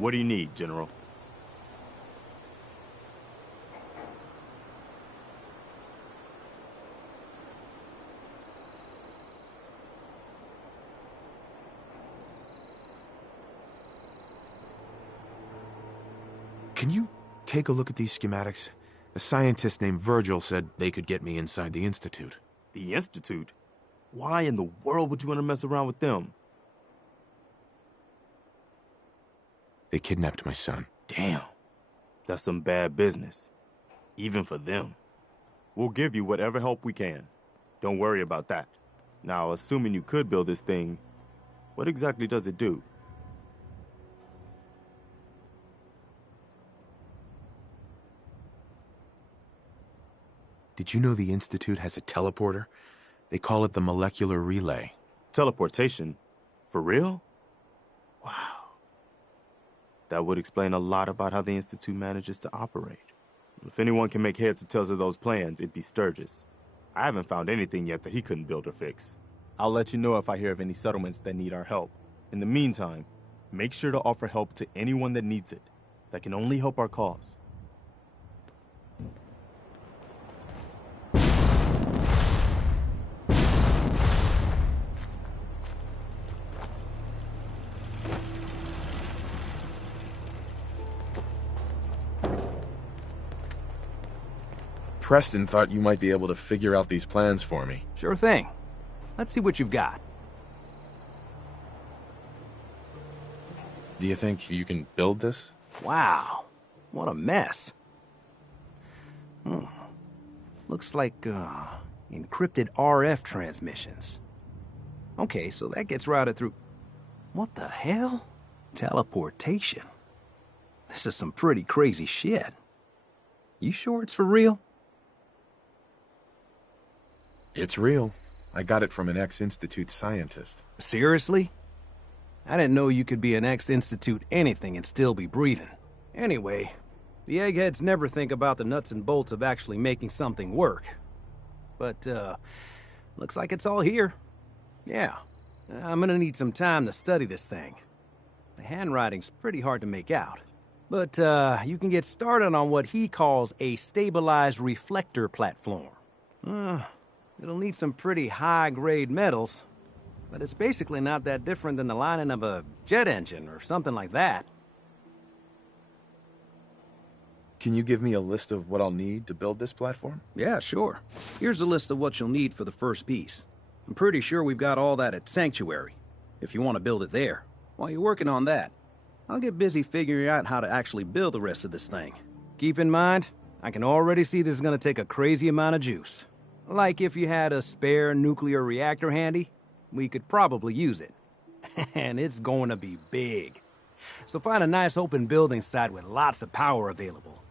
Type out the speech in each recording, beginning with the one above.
What do you need, General? Can you take a look at these schematics? A scientist named Virgil said they could get me inside the Institute. The Institute? Why in the world would you want to mess around with them? They kidnapped my son. Damn. That's some bad business. Even for them. We'll give you whatever help we can. Don't worry about that. Now, assuming you could build this thing, what exactly does it do? Did you know the Institute has a teleporter? They call it the molecular relay. Teleportation? For real? Wow. That would explain a lot about how the Institute manages to operate. If anyone can make heads or tails of those plans, it'd be Sturgis. I haven't found anything yet that he couldn't build or fix. I'll let you know if I hear of any settlements that need our help. In the meantime, make sure to offer help to anyone that needs it. That can only help our cause. Preston thought you might be able to figure out these plans for me. Sure thing. Let's see what you've got. Do you think you can build this? Wow. What a mess. Looks like, encrypted RF transmissions. Okay, so that gets routed through... What the hell? Teleportation. This is some pretty crazy shit. You sure it's for real? It's real. I got it from an ex-Institute scientist. Seriously? I didn't know you could be an ex-Institute anything and still be breathing. Anyway, the eggheads never think about the nuts and bolts of actually making something work. But, looks like it's all here. Yeah, I'm gonna need some time to study this thing. The handwriting's pretty hard to make out. But, you can get started on what he calls a stabilized reflector platform. It'll need some pretty high-grade metals, but it's basically not that different than the lining of a jet engine or something like that. Can you give me a list of what I'll need to build this platform? Yeah, sure. Here's a list of what you'll need for the first piece. I'm pretty sure we've got all that at Sanctuary, if you want to build it there. While you're working on that, I'll get busy figuring out how to actually build the rest of this thing. Keep in mind, I can already see this is gonna take a crazy amount of juice. Like if you had a spare nuclear reactor handy, we could probably use it. And it's going to be big. So find a nice open building site with lots of power available.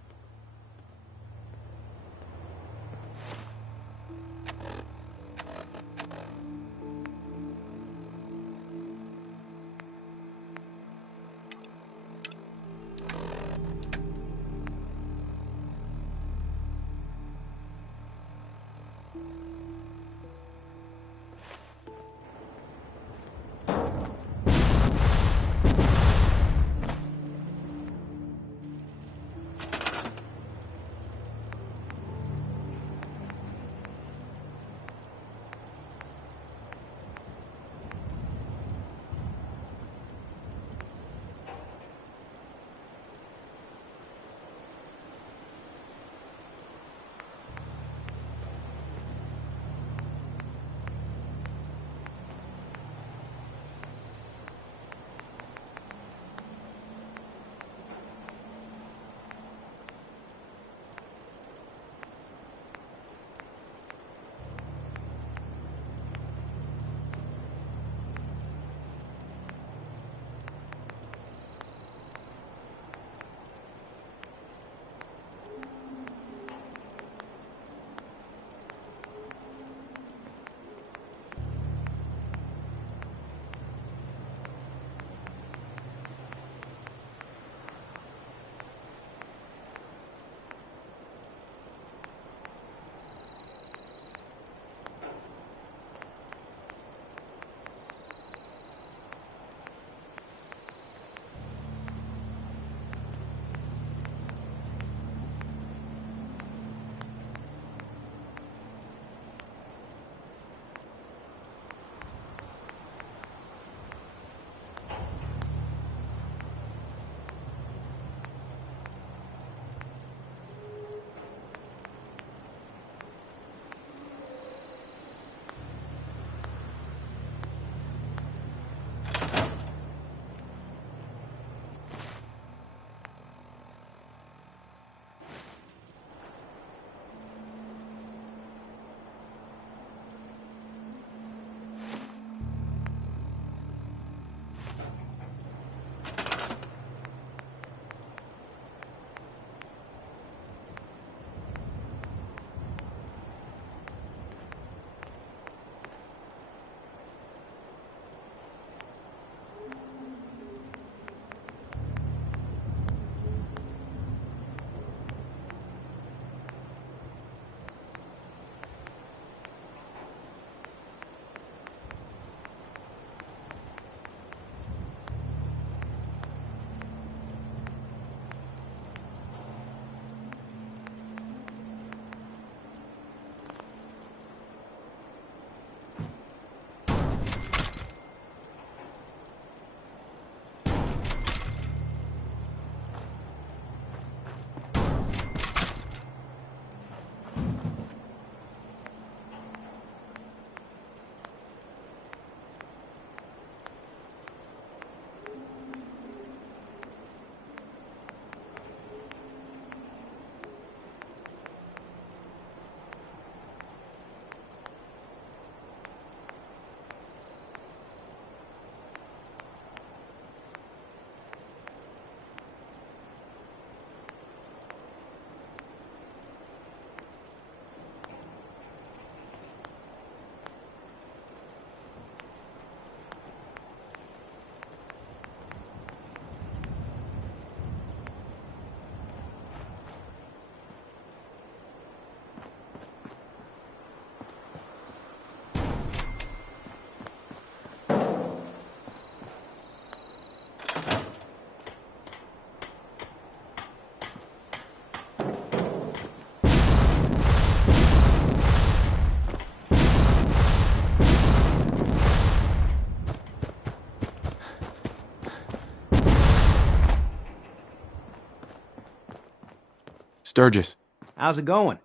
Sturgis. How's it going?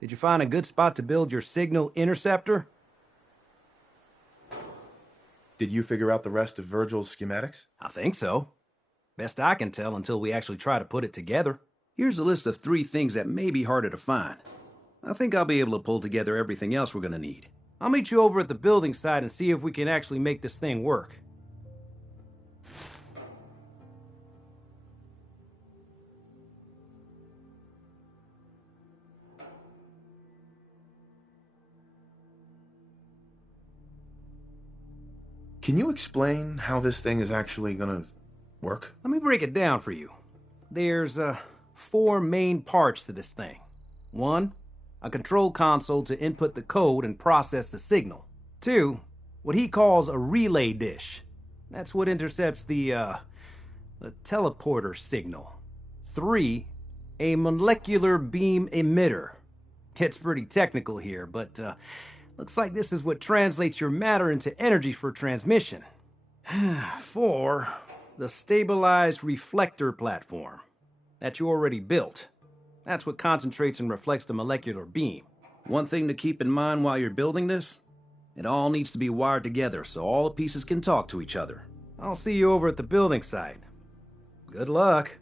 Did you find a good spot to build your signal interceptor? Did you figure out the rest of Virgil's schematics? I think so. Best I can tell until we actually try to put it together. Here's a list of 3 things that may be harder to find. I think I'll be able to pull together everything else we're gonna need. I'll meet you over at the building site and see if we can actually make this thing work. Can you explain how this thing is actually gonna work? Let me break it down for you. There's 4 main parts to this thing. 1, a control console to input the code and process the signal. 2, what he calls a relay dish. That's what intercepts the teleporter signal. 3, a molecular beam emitter. Gets pretty technical here, but looks like this is what translates your matter into energy for transmission. 4, the stabilized reflector platform that you already built. That's what concentrates and reflects the molecular beam. One thing to keep in mind while you're building this, it all needs to be wired together so all the pieces can talk to each other. I'll see you over at the building site. Good luck.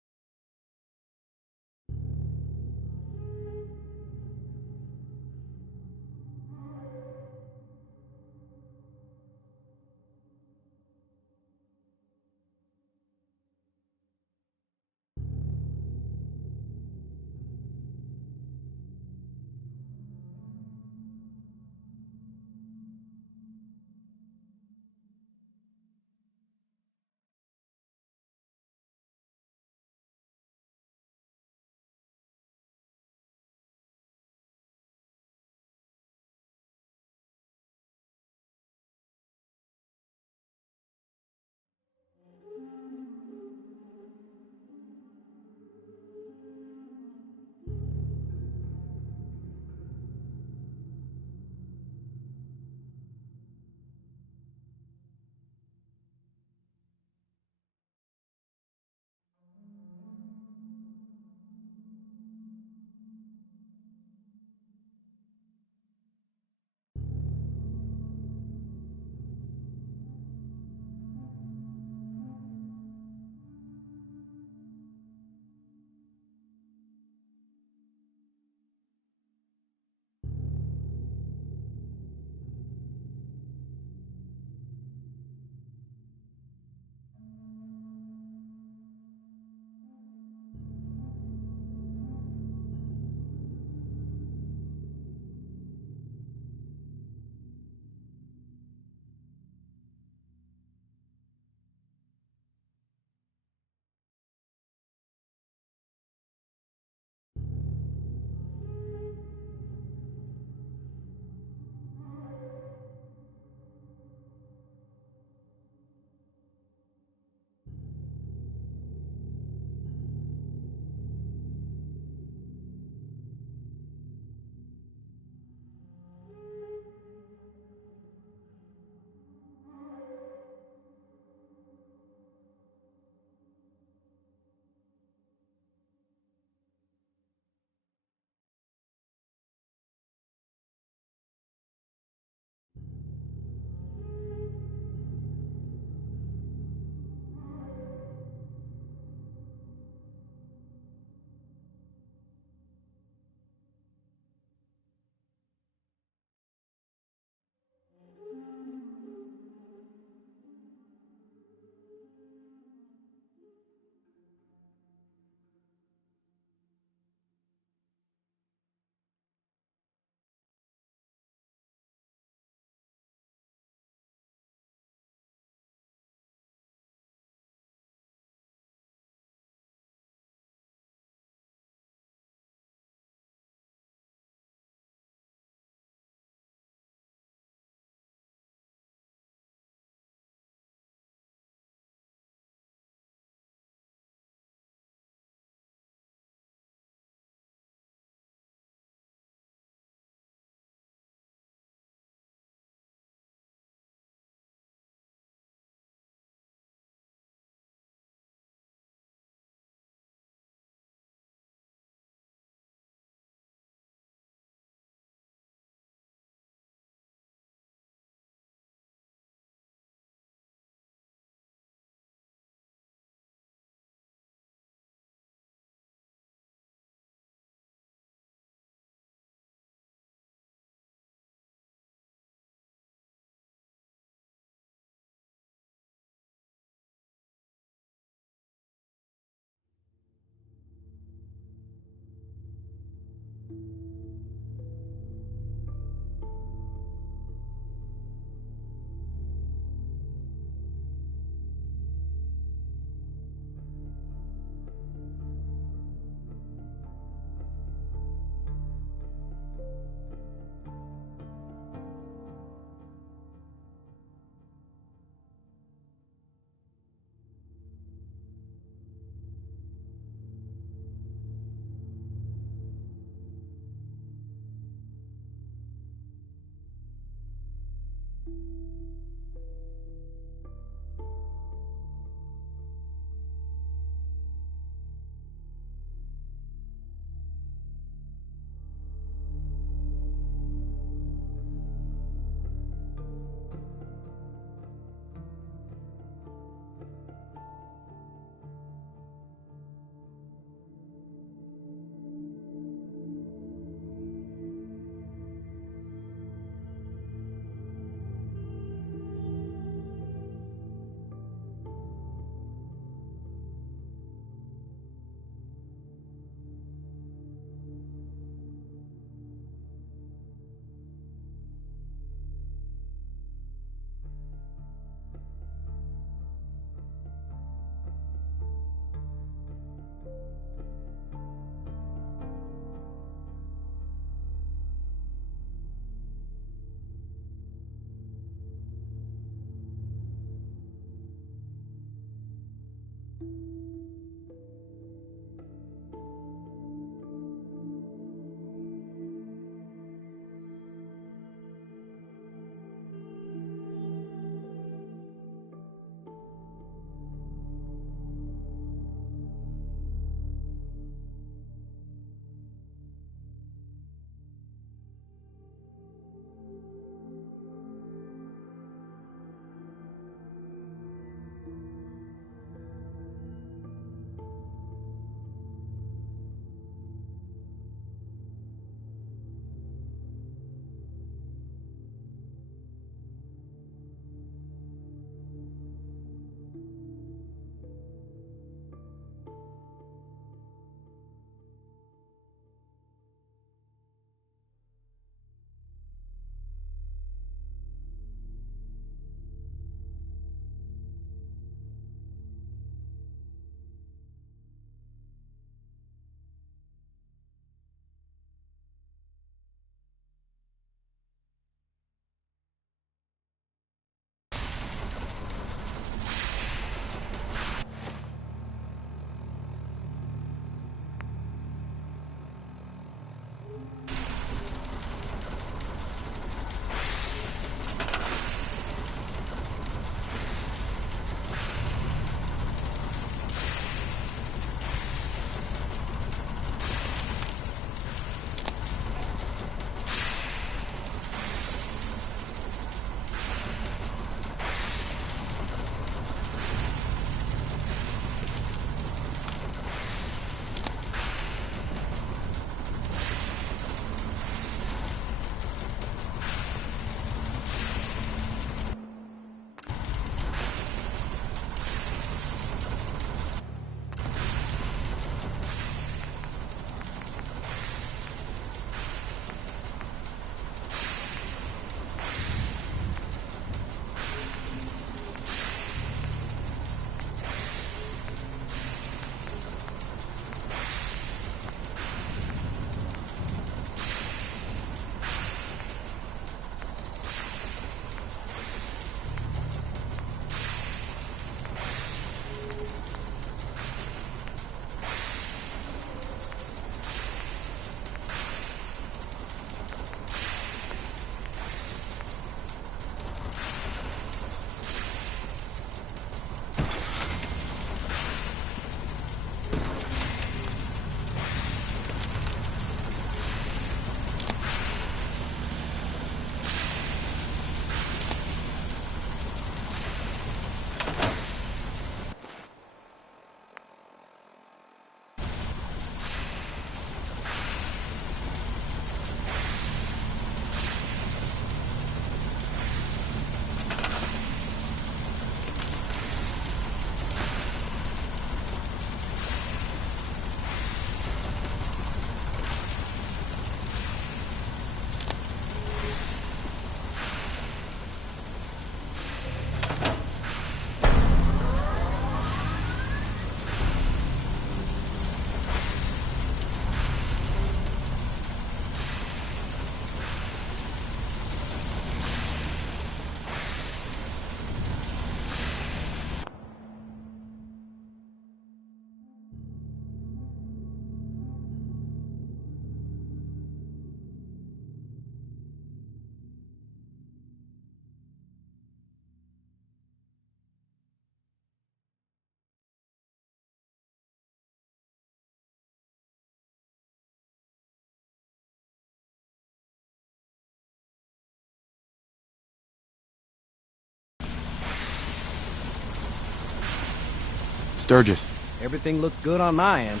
Sturgis. Everything looks good on my end.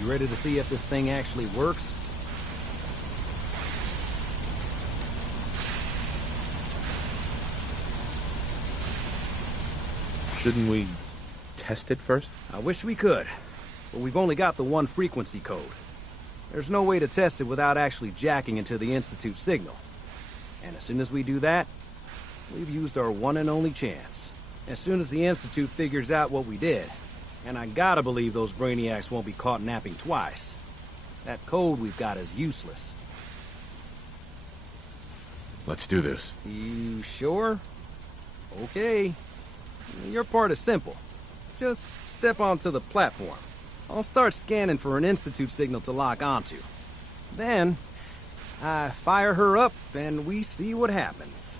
You ready to see if this thing actually works? Shouldn't we test it first? I wish we could, but we've only got the one frequency code. There's no way to test it without actually jacking into the Institute signal. And as soon as we do that, we've used our one and only chance. As soon as the Institute figures out what we did, and I gotta believe those brainiacs won't be caught napping twice, that code we've got is useless. Let's do this. You sure? Okay. Your part is simple. Just step onto the platform. I'll start scanning for an Institute signal to lock onto. Then, I fire her up and we see what happens.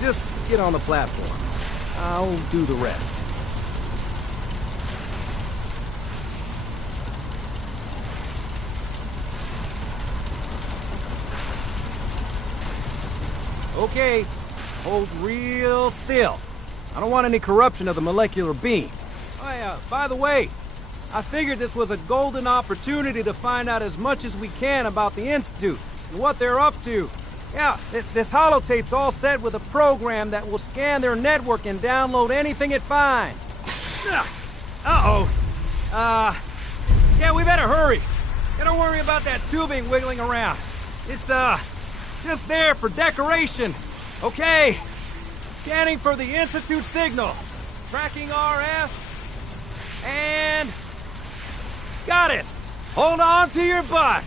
Just get on the platform. I'll do the rest. Okay, hold real still. I don't want any corruption of the molecular beam. Oh, by the way, I figured this was a golden opportunity to find out as much as we can about the Institute and what they're up to. Yeah, this holotape's all set with a program that will scan their network and download anything it finds. Uh-oh. Yeah, we better hurry. Yeah, don't worry about that tubing wiggling around. It's, just there for decoration. Okay. Scanning for the Institute signal. Tracking RF. And... got it. Hold on to your butt.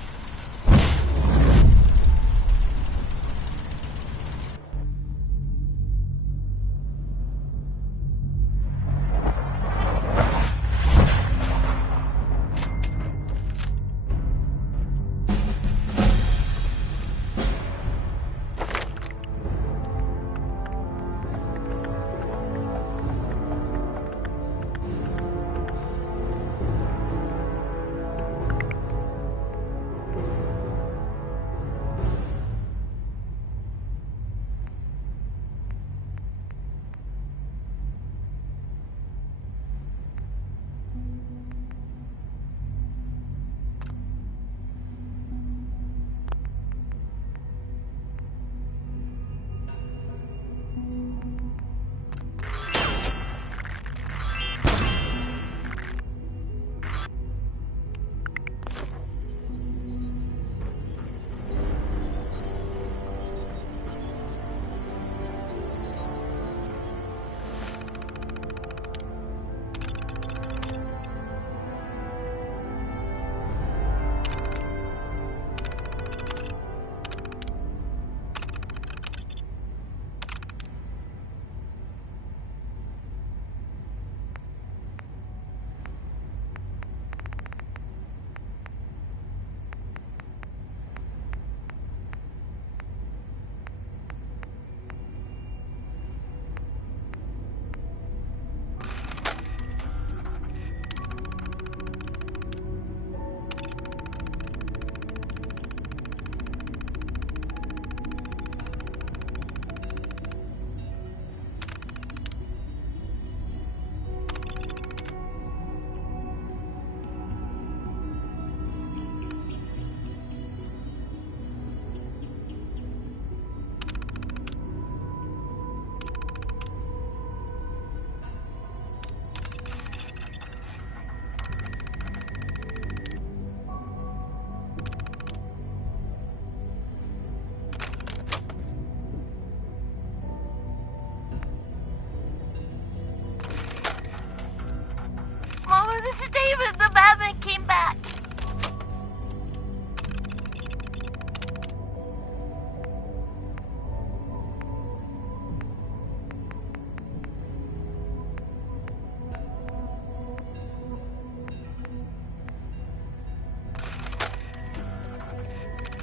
Mama, this is David. The Batman came back.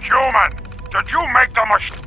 Human, did you make the mistake?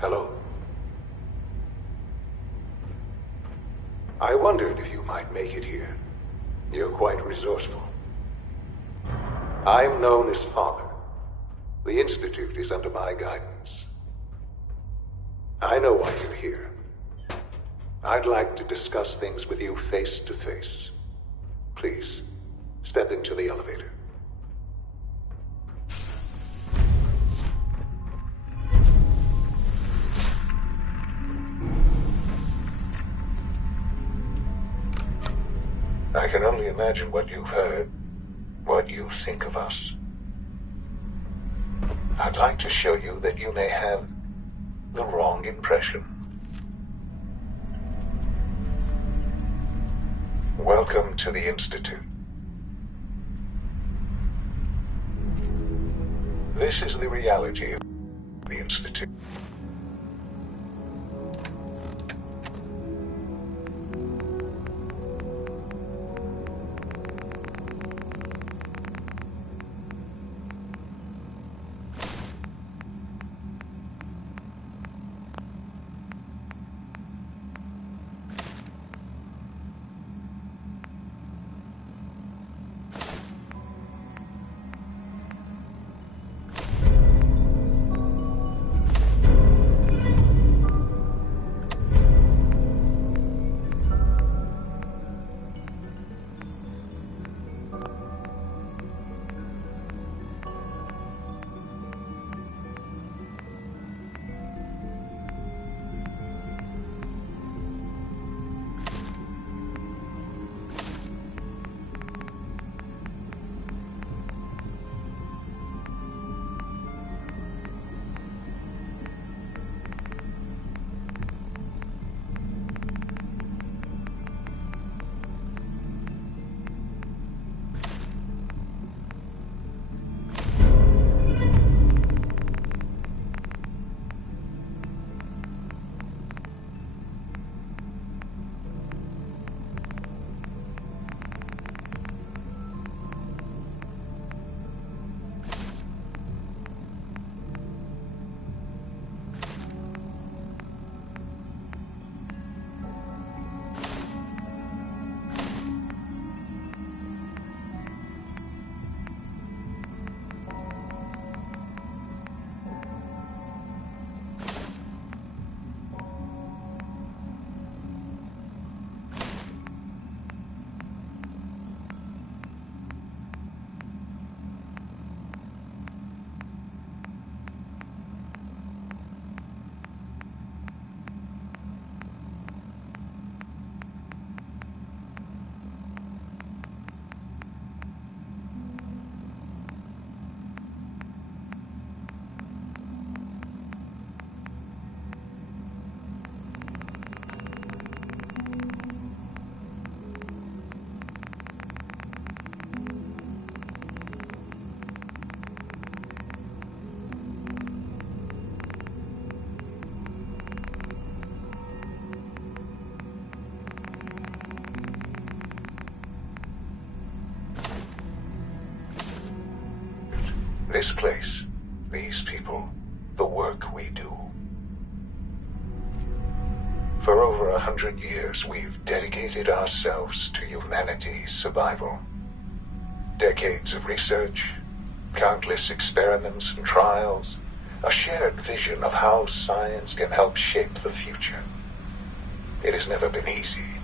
Hello? I wondered if you might make it here. You're quite resourceful. I'm known as Father. The Institute is under my guidance. I know why you're here. I'd like to discuss things with you face to face. Please, step into the elevator. I can only imagine what you've heard, what you think of us. I'd like to show you that you may have the wrong impression. Welcome to the Institute. This is the reality of the Institute. This place, these people, the work we do. For over 100 years, we've dedicated ourselves to humanity's survival. Decades of research, countless experiments and trials, a shared vision of how science can help shape the future. It has never been easy,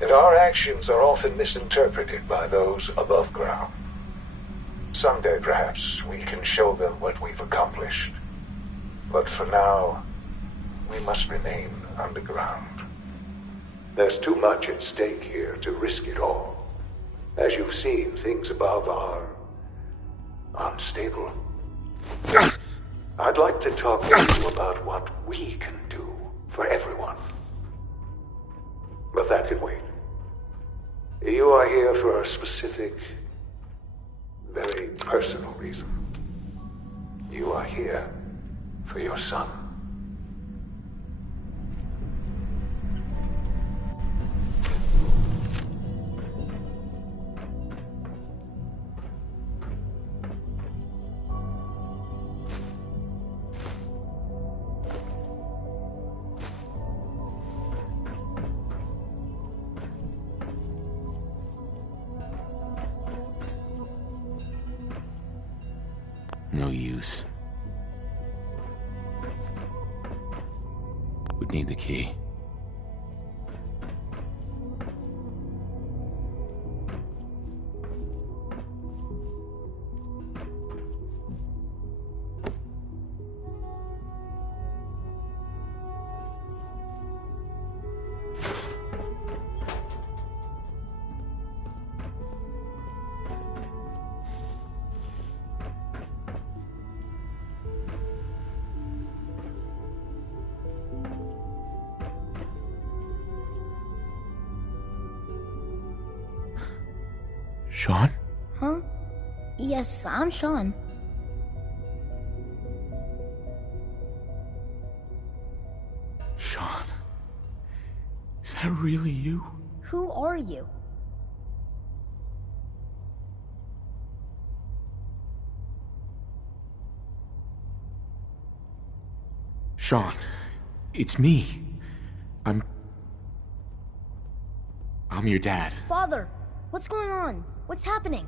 and our actions are often misinterpreted by those above ground. Someday, perhaps, we can show them what we've accomplished. But for now, we must remain underground. There's too much at stake here to risk it all. As you've seen, things above are unstable. I'd like to talk with you about what we can do for everyone. But that can wait. You are here for a specific, very personal reason. You are here for your son. No use. Would need the key. Sean? Huh? Yes, I'm Sean. Sean? Is that really you? Who are you? Sean, it's me. I'm your dad. Father, what's going on? What's happening?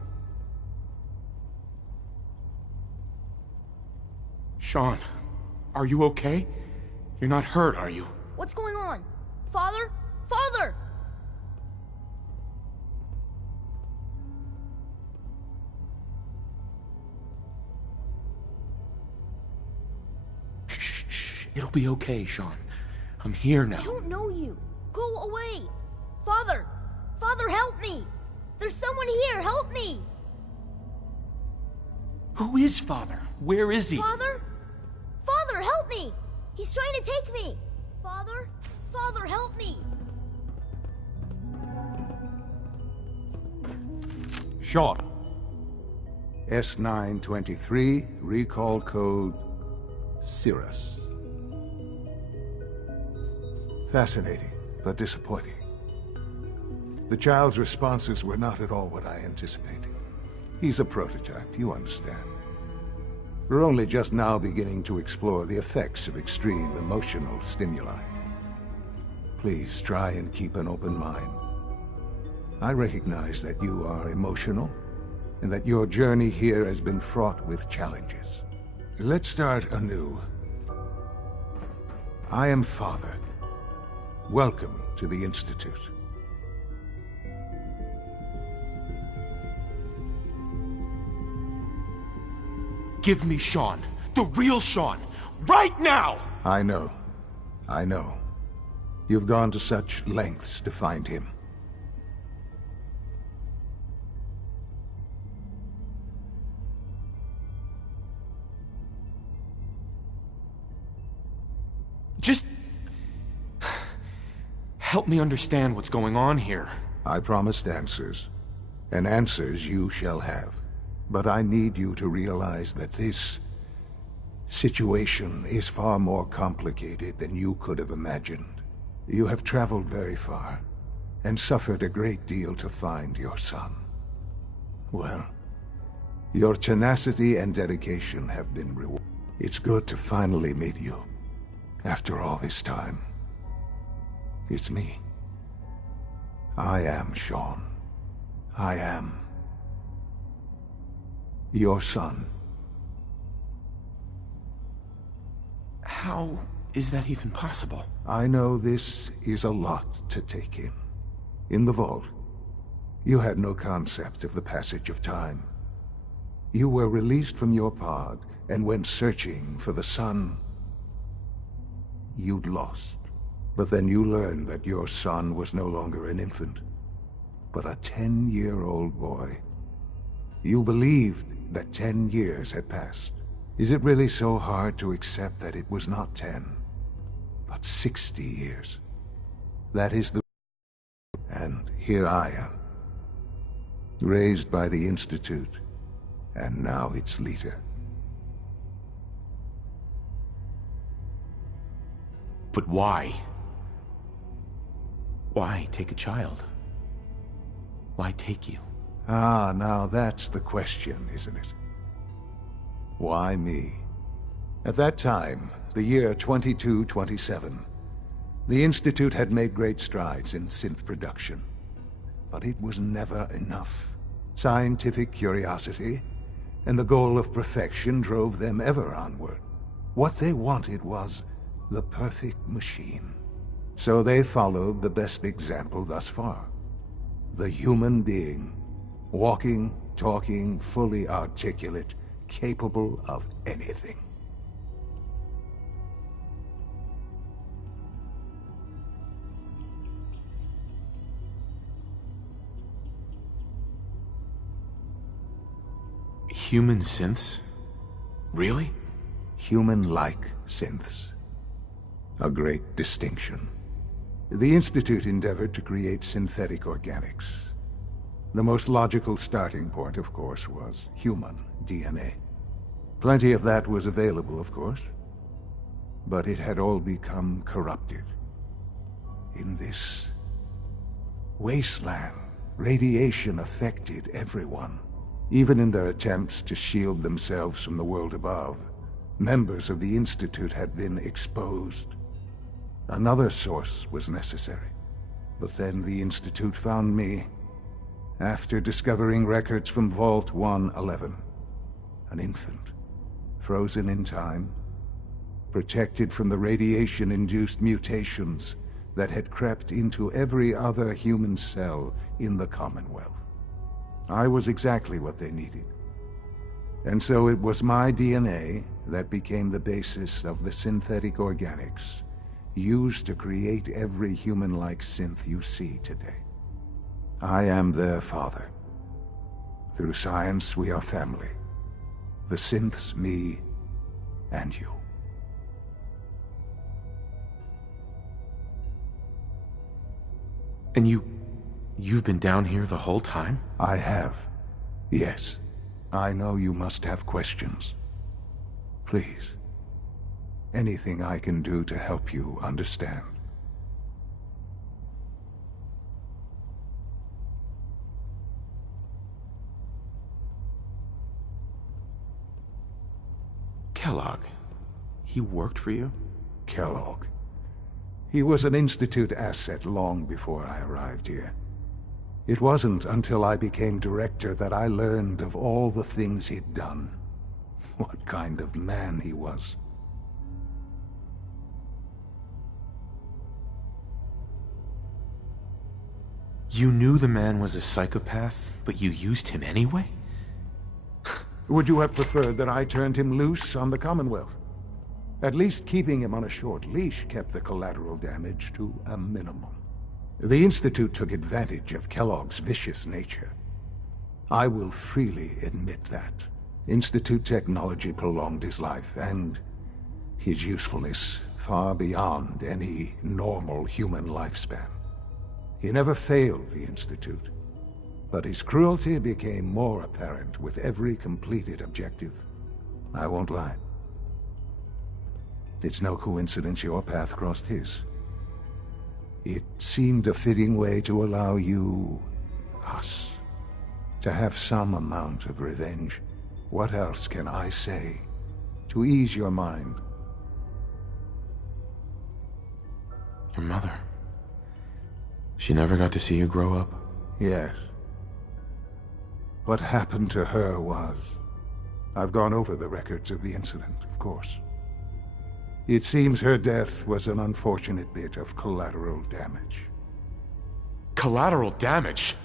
Sean, are you okay? You're not hurt, are you? What's going on? Father? Father! Shh. It'll be okay, Sean. I'm here now. I don't know you. Go away. Father! Father, help me! There's someone here! Help me! Who is Father? Where is he? Father? Father, help me! He's trying to take me! Father? Father, help me! Sean. S923, recall code Cirrus. Fascinating, but disappointing. The child's responses were not at all what I anticipated. He's a prototype, you understand. We're only just now beginning to explore the effects of extreme emotional stimuli. Please try and keep an open mind. I recognize that you are emotional, and that your journey here has been fraught with challenges. Let's start anew. I am Father. Welcome to the Institute. Give me Sean. The real Sean. Right now! I know. I know. You've gone to such lengths to find him. Just help me understand what's going on here. I promised answers, and answers you shall have. But I need you to realize that this situation is far more complicated than you could have imagined. You have traveled very far, and suffered a great deal to find your son. Well, your tenacity and dedication have been rewarded. It's good to finally meet you. After all this time, it's me. I am Sean. I am your son. How is that even possible? I know this is a lot to take in. In the vault, you had no concept of the passage of time. You were released from your pod and went searching for the son you'd lost. But then you learned that your son was no longer an infant, but a 10-year-old boy. You believed that 10 years had passed. Is it really so hard to accept that it was not 10, but 60 years? That is the... And here I am, raised by the Institute, and now its leader. But why? Why take a child? Why take you? Ah, now that's the question, isn't it? Why me? At that time, the year 2227, the Institute had made great strides in synth production. But it was never enough. Scientific curiosity and the goal of perfection drove them ever onward. What they wanted was the perfect machine. So they followed the best example thus far. The human being. Walking, talking, fully articulate, capable of anything. Human synths? Really? Human-like synths. A great distinction. The Institute endeavored to create synthetic organics. The most logical starting point, of course, was human DNA. Plenty of that was available, of course. But it had all become corrupted. In this wasteland, radiation affected everyone. Even in their attempts to shield themselves from the world above, members of the Institute had been exposed. Another source was necessary. But then the Institute found me, after discovering records from Vault 111. An infant, frozen in time, protected from the radiation-induced mutations that had crept into every other human cell in the Commonwealth. I was exactly what they needed. And so it was my DNA that became the basis of the synthetic organics used to create every human-like synth you see today. I am their father. Through science, we are family. The synths, me, and you. And you've been down here the whole time? I have. Yes. I know you must have questions. Please. Anything I can do to help you understand. Kellogg. He worked for you? Kellogg. He was an Institute asset long before I arrived here. It wasn't until I became director that I learned of all the things he'd done. What kind of man he was. You knew the man was a psychopath, but you used him anyway? Would you have preferred that I turned him loose on the Commonwealth? At least keeping him on a short leash kept the collateral damage to a minimum. The Institute took advantage of Kellogg's vicious nature. I will freely admit that. Institute technology prolonged his life, and his usefulness far beyond any normal human lifespan. He never failed the Institute, but his cruelty became more apparent with every completed objective. I won't lie. It's no coincidence your path crossed his. It seemed a fitting way to allow you, us, to have some amount of revenge. What else can I say to ease your mind? Your mother. She never got to see you grow up? Yes. What happened to her was... I've gone over the records of the incident, of course. It seems her death was an unfortunate bit of collateral damage. Collateral damage?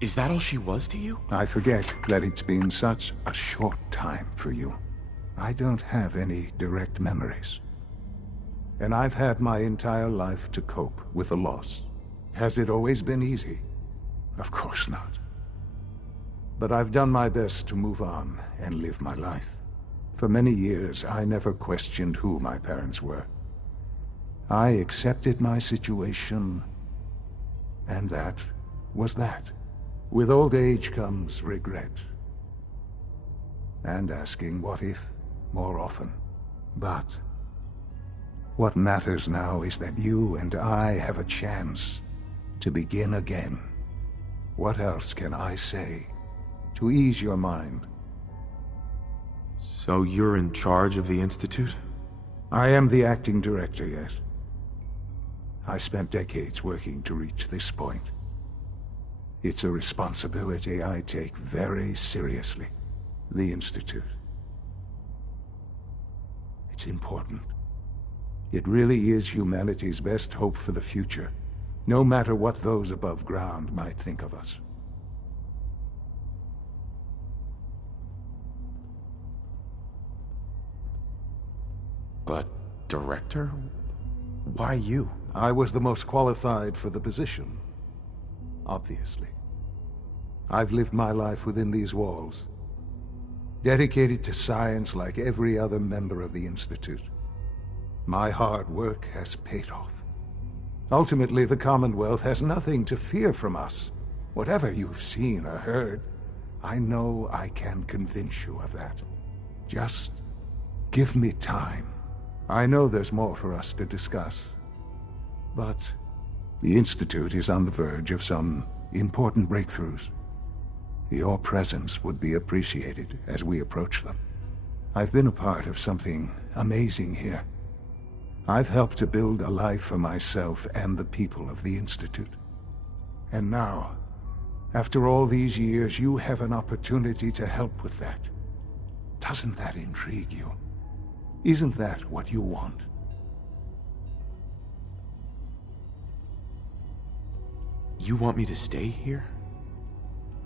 Is that all she was to you? I forget that it's been such a short time for you. I don't have any direct memories. And I've had my entire life to cope with the loss. Has it always been easy? Of course not. But I've done my best to move on and live my life. For many years, I never questioned who my parents were. I accepted my situation, and that was that. With old age comes regret. And asking what if more often. But what matters now is that you and I have a chance to begin again. What else can I say to ease your mind? So you're in charge of the Institute? I am the acting director, yes. I spent decades working to reach this point. It's a responsibility I take very seriously. The Institute. It's important. It really is humanity's best hope for the future, no matter what those above ground might think of us. But, Director? Why you? I was the most qualified for the position. Obviously. I've lived my life within these walls, dedicated to science like every other member of the Institute. My hard work has paid off. Ultimately, the Commonwealth has nothing to fear from us. Whatever you've seen or heard, I know I can convince you of that. Just give me time. I know there's more for us to discuss. But the Institute is on the verge of some important breakthroughs. Your presence would be appreciated as we approach them. I've been a part of something amazing here. I've helped to build a life for myself and the people of the Institute. And now, after all these years, you have an opportunity to help with that. Doesn't that intrigue you? Isn't that what you want? You want me to stay here?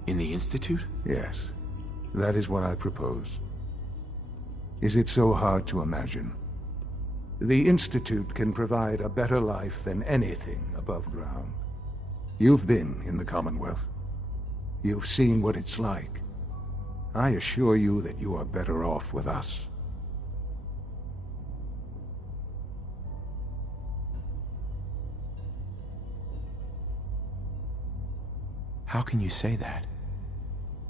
In the Institute? Yes, that is what I propose. Is it so hard to imagine? The Institute can provide a better life than anything above ground. You've been in the Commonwealth. You've seen what it's like. I assure you that you are better off with us. How can you say that?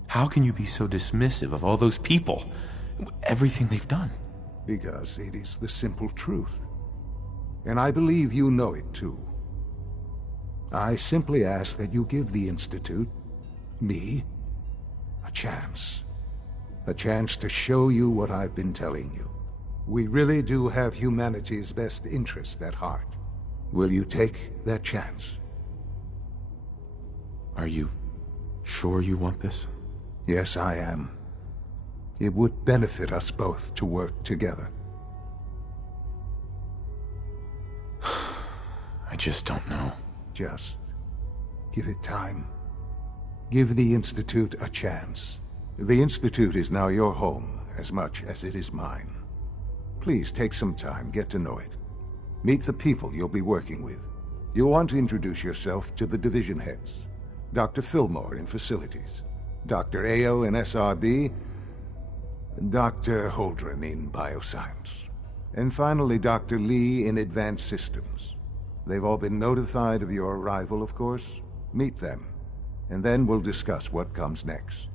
How can you be so dismissive of all those people? Everything they've done? Because it is the simple truth. And I believe you know it too. I simply ask that you give the Institute, me, a chance. A chance to show you what I've been telling you. We really do have humanity's best interest at heart. Will you take that chance? Are you sure you want this? Yes, I am. It would benefit us both to work together. I just don't know. Just give it time. Give the Institute a chance. The Institute is now your home as much as it is mine. Please take some time, get to know it. Meet the people you'll be working with. You'll want to introduce yourself to the division heads. Dr. Fillmore in Facilities, Dr. Ao in SRB, Dr. Holdren in Bioscience, and finally Dr. Lee in Advanced Systems. They've all been notified of your arrival, of course. Meet them, and then we'll discuss what comes next.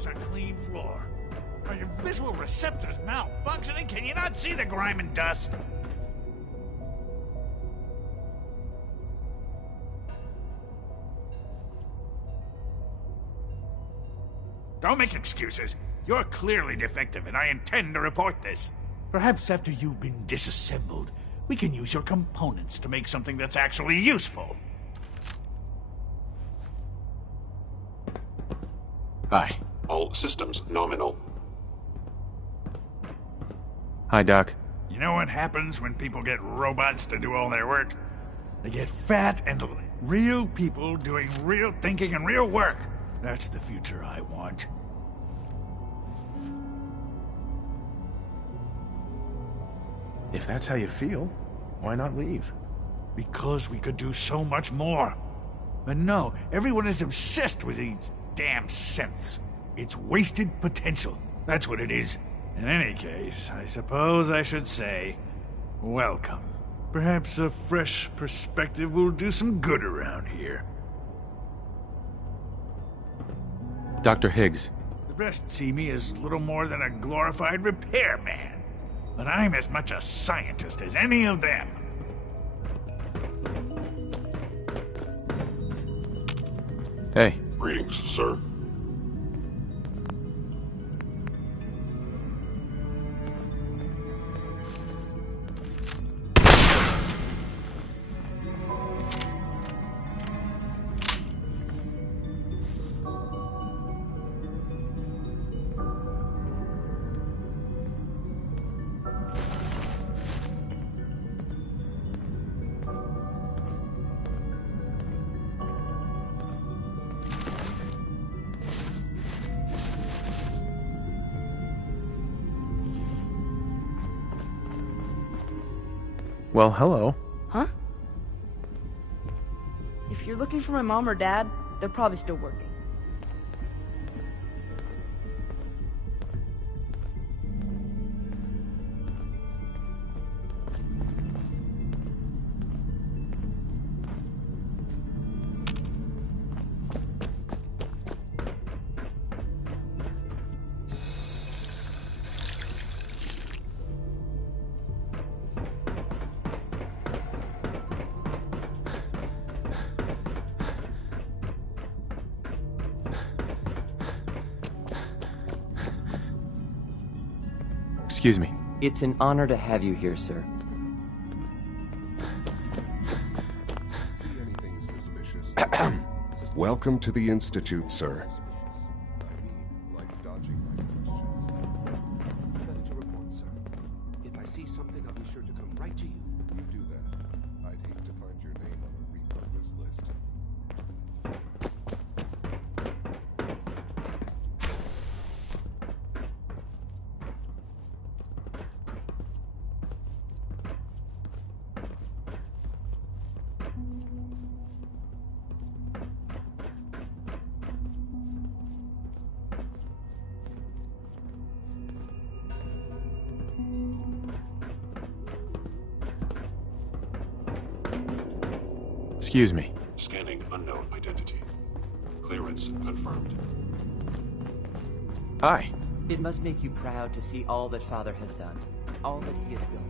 this a clean floor? Are your visual receptors malfunctioning? Can you not see the grime and dust? Don't make excuses. You're clearly defective, and I intend to report this. Perhaps after you've been disassembled, we can use your components to make something that's actually useful. Hi. All systems nominal. Hi, Doc. You know what happens when people get robots to do all their work? They get fat and real people doing real thinking and real work. That's the future I want. If that's how you feel, why not leave? Because we could do so much more. But no, everyone is obsessed with these damn synths. It's wasted potential. That's what it is. In any case, I suppose I should say, welcome. Perhaps a fresh perspective will do some good around here. Dr. Higgs. The rest see me as little more than a glorified repairman. But I'm as much a scientist as any of them. Hey. Greetings, sir. Well, hello. Huh? If you're looking for my mom or dad, they're probably still working. Excuse me. It's an honor to have you here, sir. See anything suspicious? Welcome to the Institute, sir. Nothing to report, sir. If I see something, I'll be sure to come right to you. You do that. I'd hate to find your name on a repurpose list. Excuse me. Scanning unknown identity. Clearance confirmed. Hi. It must make you proud to see all that Father has done, all that he has built.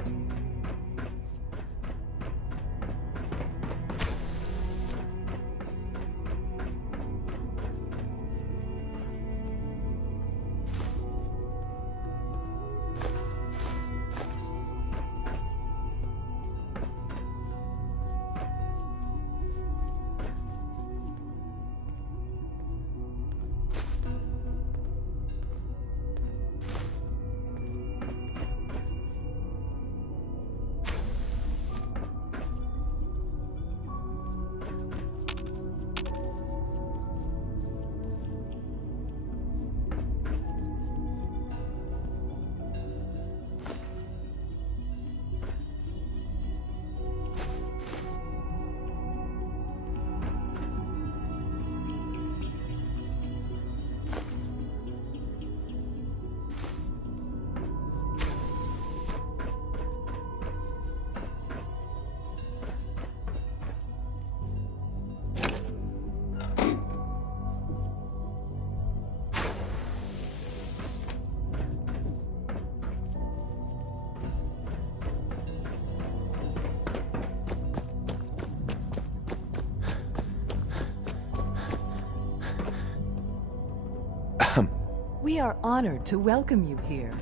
We are honored to welcome you here.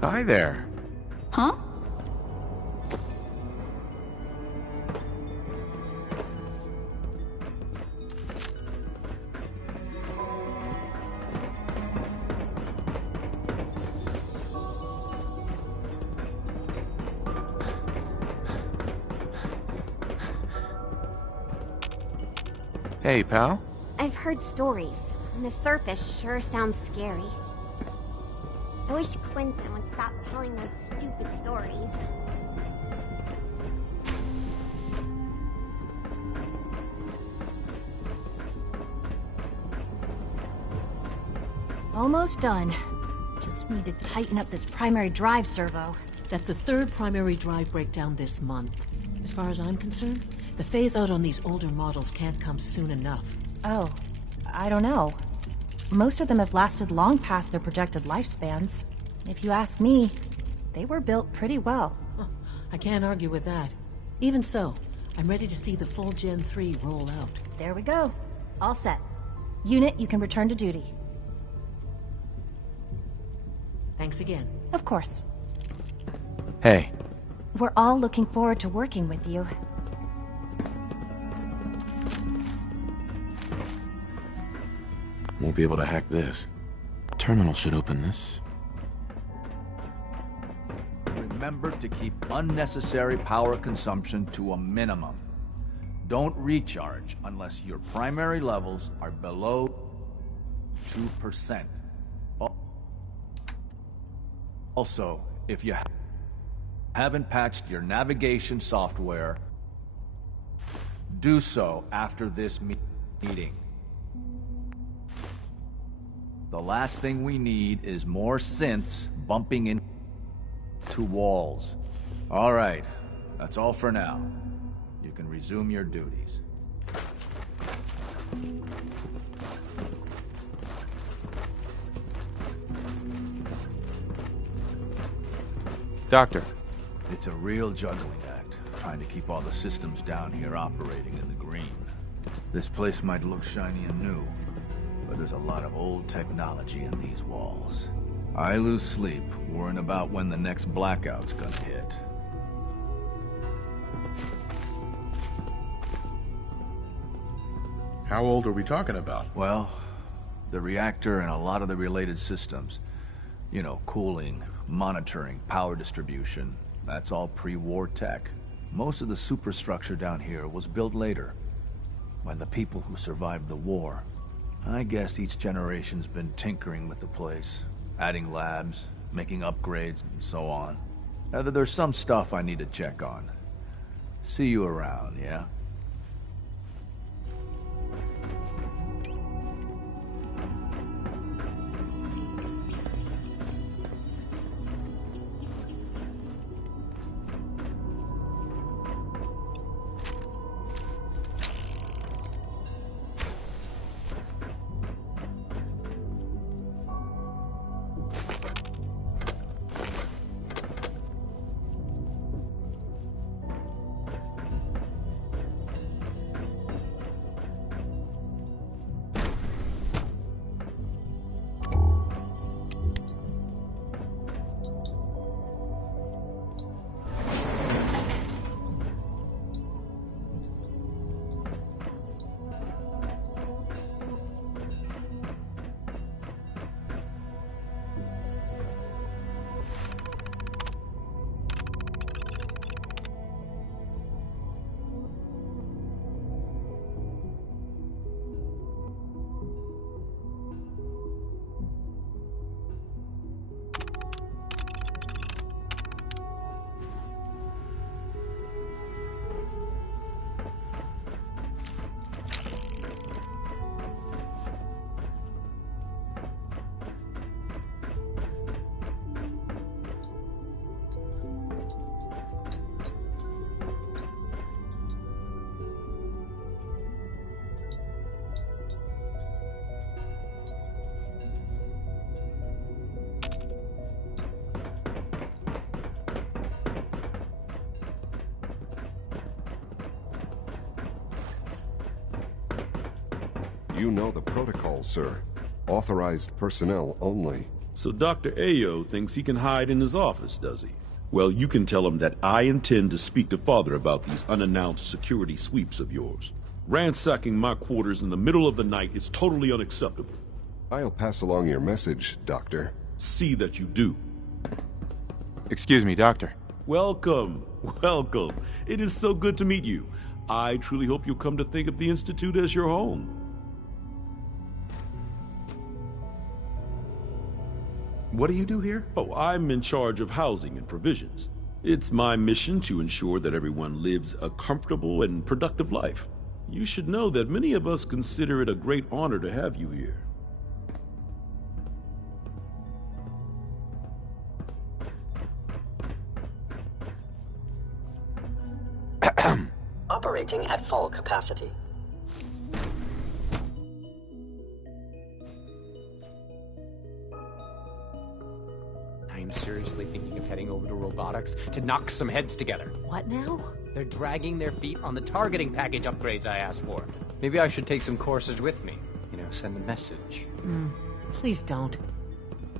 Hi there. Huh? Hey, pal. I've heard stories, and the surface sure sounds scary. I wish Quinton would stop telling those stupid stories. Almost done. Just need to tighten up this primary drive servo. That's the third primary drive breakdown this month. As far as I'm concerned, the phase-out on these older models can't come soon enough. Oh, I don't know. Most of them have lasted long past their projected lifespans. If you ask me, they were built pretty well. I can't argue with that. Even so, I'm ready to see the full Gen 3 roll out. There we go. All set. Unit, you can return to duty. Thanks again. Of course. Hey. We're all looking forward to working with you. Won't be able to hack this. Terminal should open this. Remember to keep unnecessary power consumption to a minimum. Don't recharge unless your primary levels are below 2%. Also, if you haven't patched your navigation software, do so after this meeting. The last thing we need is more synths bumping into walls. All right, that's all for now. You can resume your duties. Doctor. It's a real juggling act, trying to keep all the systems down here operating in the green. This place might look shiny and new, but there's a lot of old technology in these walls. I lose sleep worrying about when the next blackout's gonna hit. How old are we talking about? Well, The reactor and a lot of the related systems. You know, cooling, monitoring, power distribution. That's all pre-war tech. Most of the superstructure down here was built later, by the people who survived the war. I guess each generation's been tinkering with the place, adding labs, making upgrades, and so on. There's some stuff I need to check on. See you around, yeah? You know the protocol, sir. Authorized personnel only. So Dr. Ayo thinks he can hide in his office, does he? Well, you can tell him that I intend to speak to Father about these unannounced security sweeps of yours. Ransacking my quarters in the middle of the night is totally unacceptable. I'll pass along your message, Doctor. See that you do. Excuse me, Doctor. Welcome, welcome. It is so good to meet you. I truly hope you'll come to think of the Institute as your home. What do you do here? Oh, I'm in charge of housing and provisions. It's my mission to ensure that everyone lives a comfortable and productive life. You should know that many of us consider it a great honor to have you here. Operating at full capacity. I'm seriously thinking of heading over to robotics to knock some heads together. What now? They're dragging their feet on the targeting package upgrades I asked for. Maybe I should take some courses with me. You know, send a message. Please don't.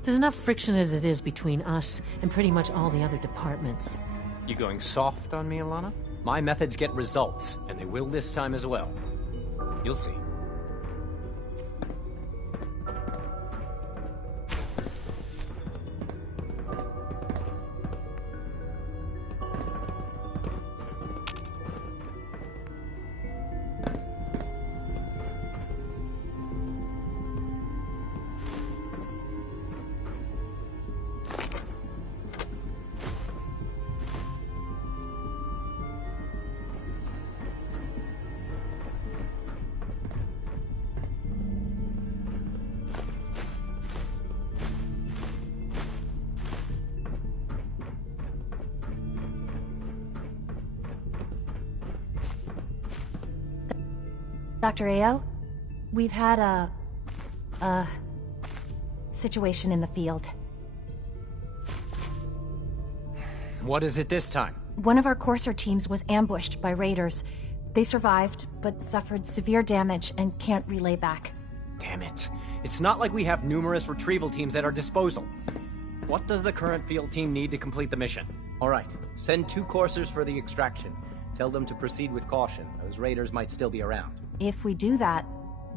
There's enough friction as it is between us and pretty much all the other departments. You going soft on me, Alana? My methods get results, and they will this time as well. You'll see. Dr. Ayo, we've had a situation in the field. What is it this time? One of our Courser teams was ambushed by raiders. They survived, but suffered severe damage and can't relay back. Damn it. It's not like we have numerous retrieval teams at our disposal. What does the current field team need to complete the mission? All right, send 2 coursers for the extraction. Tell them to proceed with caution. Those raiders might still be around. If we do that,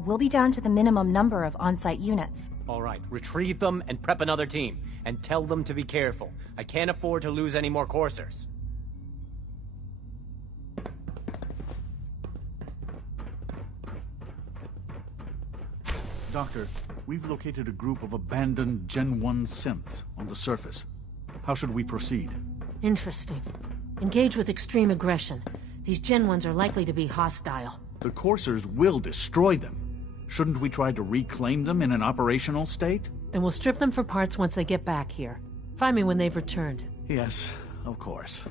We'll be down to the minimum number of on-site units. All right, retrieve them and prep another team. And tell them to be careful. I can't afford to lose any more coursers. Doctor, we've located a group of abandoned Gen 1 synths on the surface. How should we proceed? Interesting. Engage with extreme aggression. These Gen 1s are likely to be hostile. The coursers will destroy them. Shouldn't we try to reclaim them in an operational state? And we'll strip them for parts once they get back here. Find me when they've returned. Yes, of course.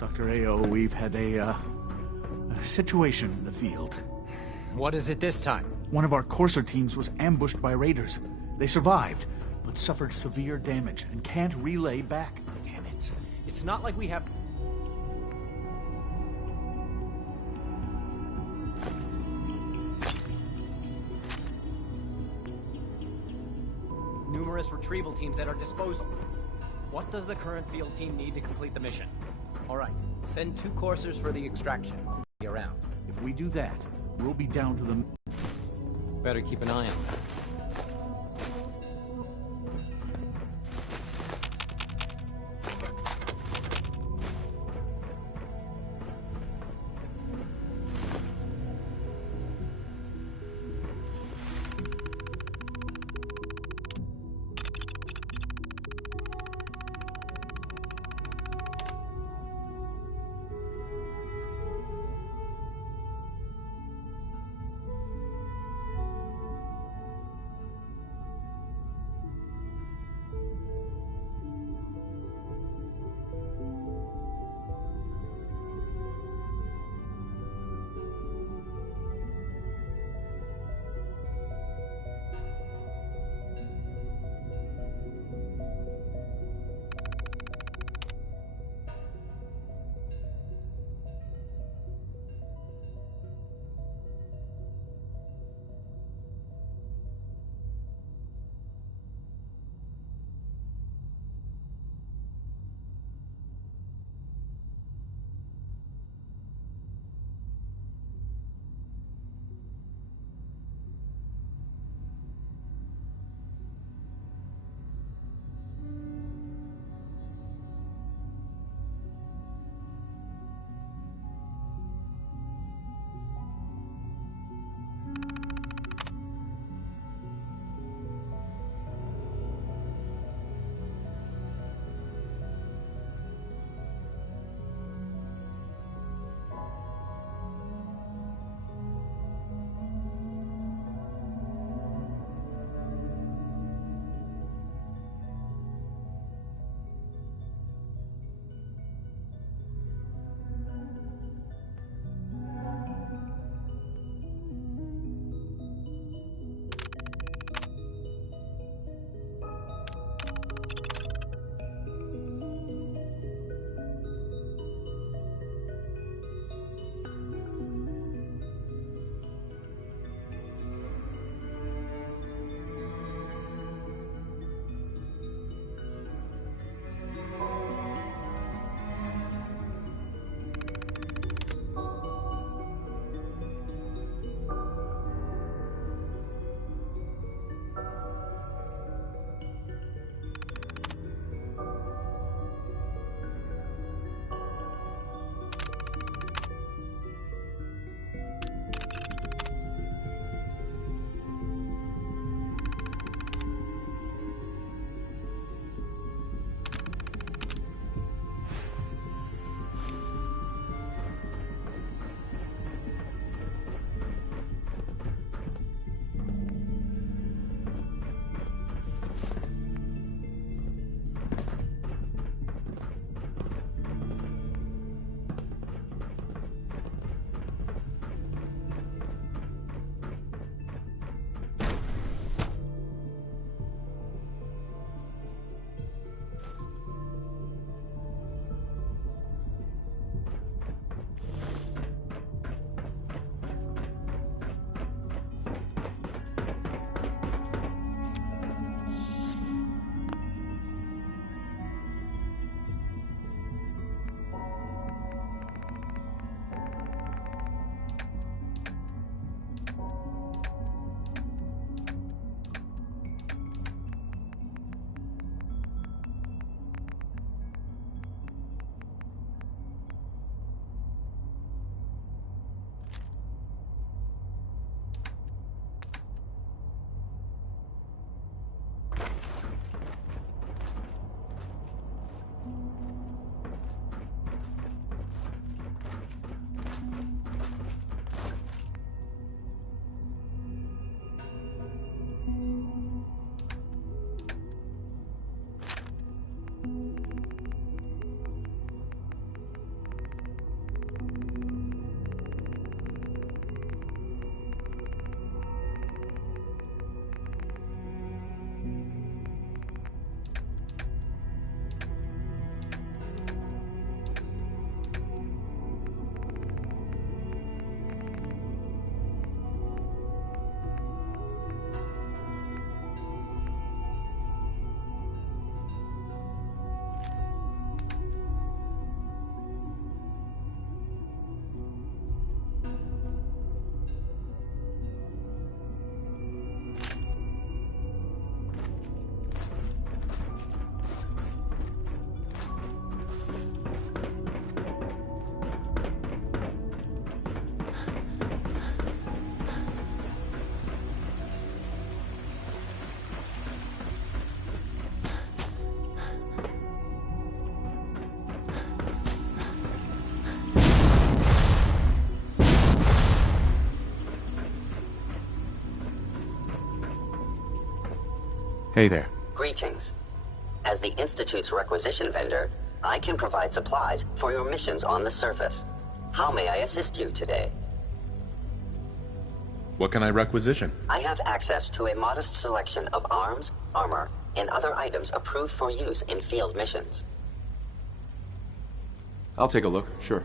Dr. AO, we've had a situation in the field. What is it this time? One of our Courser teams was ambushed by raiders. They survived, but suffered severe damage and can't relay back. Damn it. It's not like we have... numerous retrieval teams at our disposal. What does the current field team need to complete the mission? All right, send 2 coursers for the extraction. Be around. If we do that, we'll be down to the... Better keep an eye on them. Hey there. Greetings. As the Institute's requisition vendor, I can provide supplies for your missions on the surface. How may I assist you today? What can I requisition? I have access to a modest selection of arms, armor, and other items approved for use in field missions. I'll take a look, sure.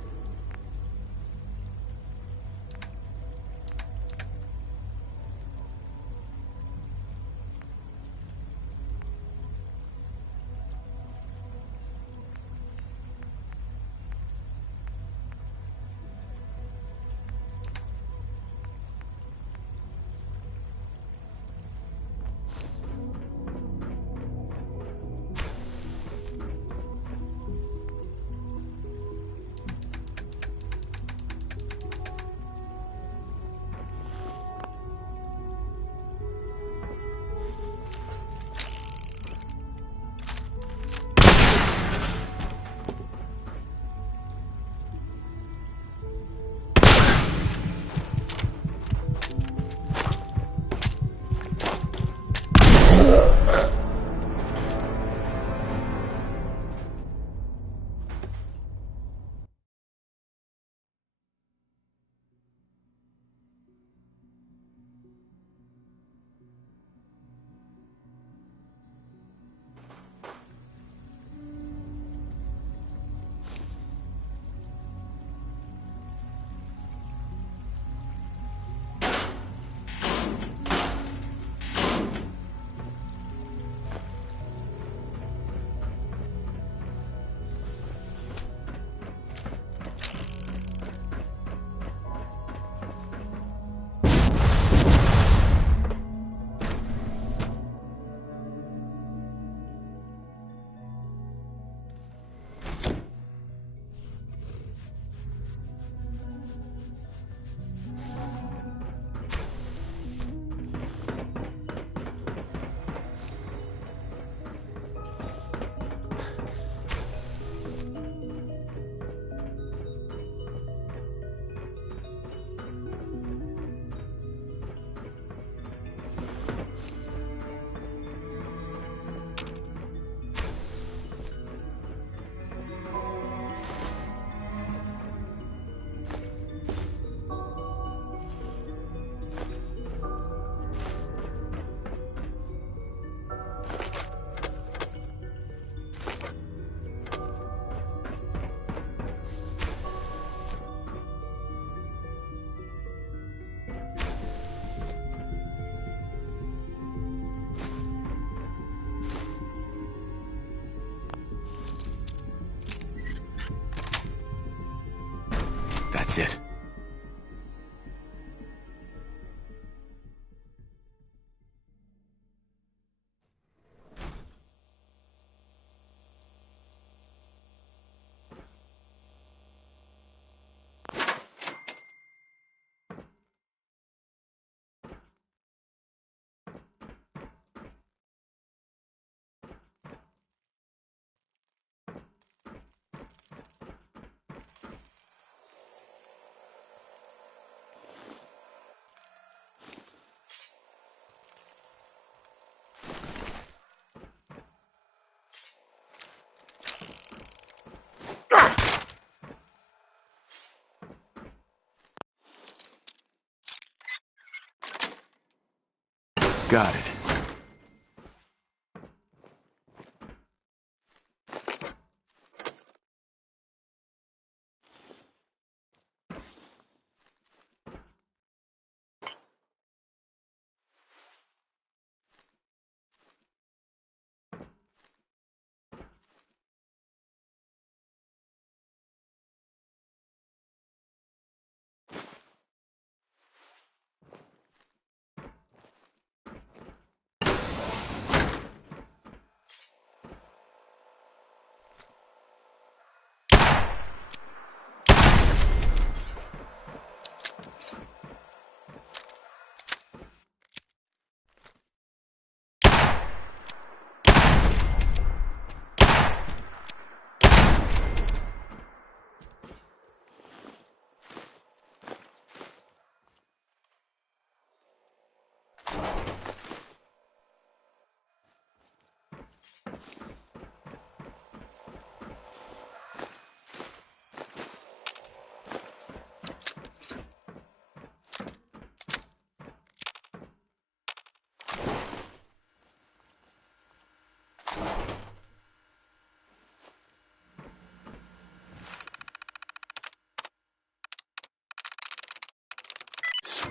That's it. Got it.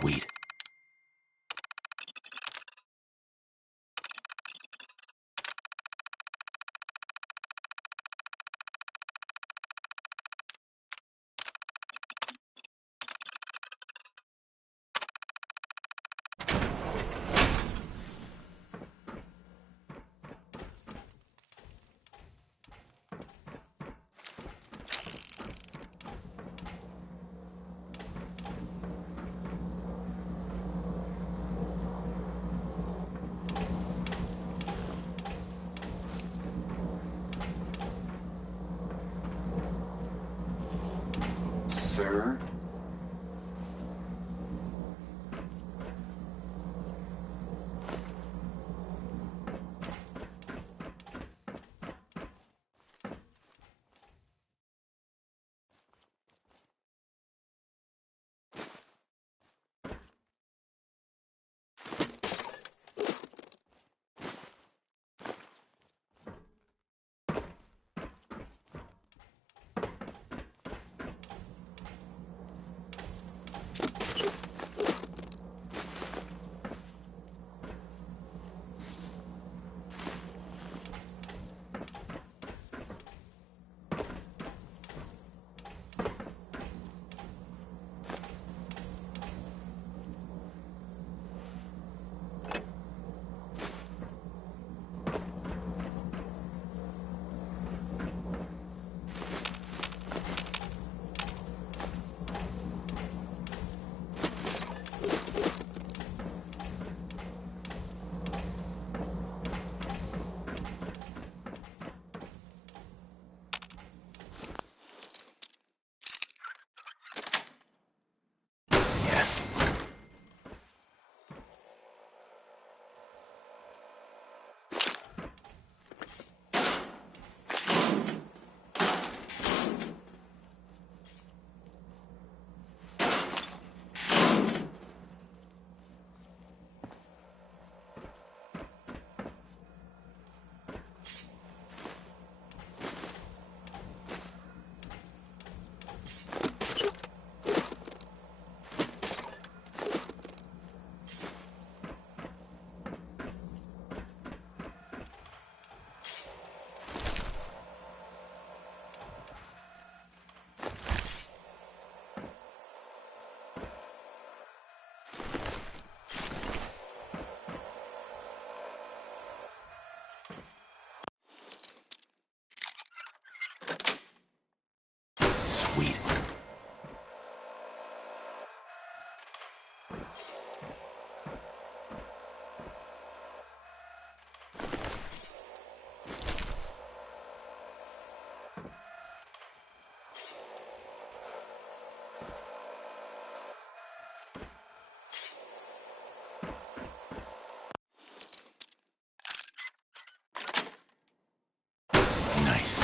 Sweet. Sir? Yes. Sweet. Nice.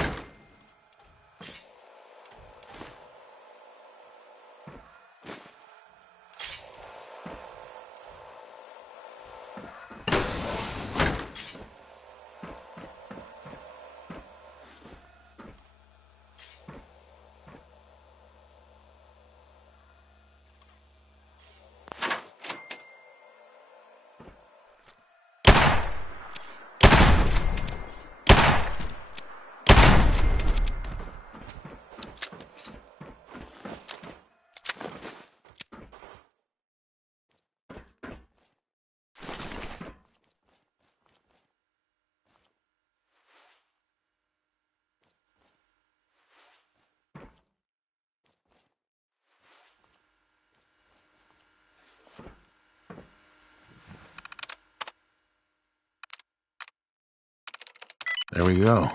There we go.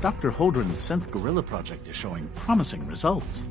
Dr. Holdren's synth gorilla project is showing promising results.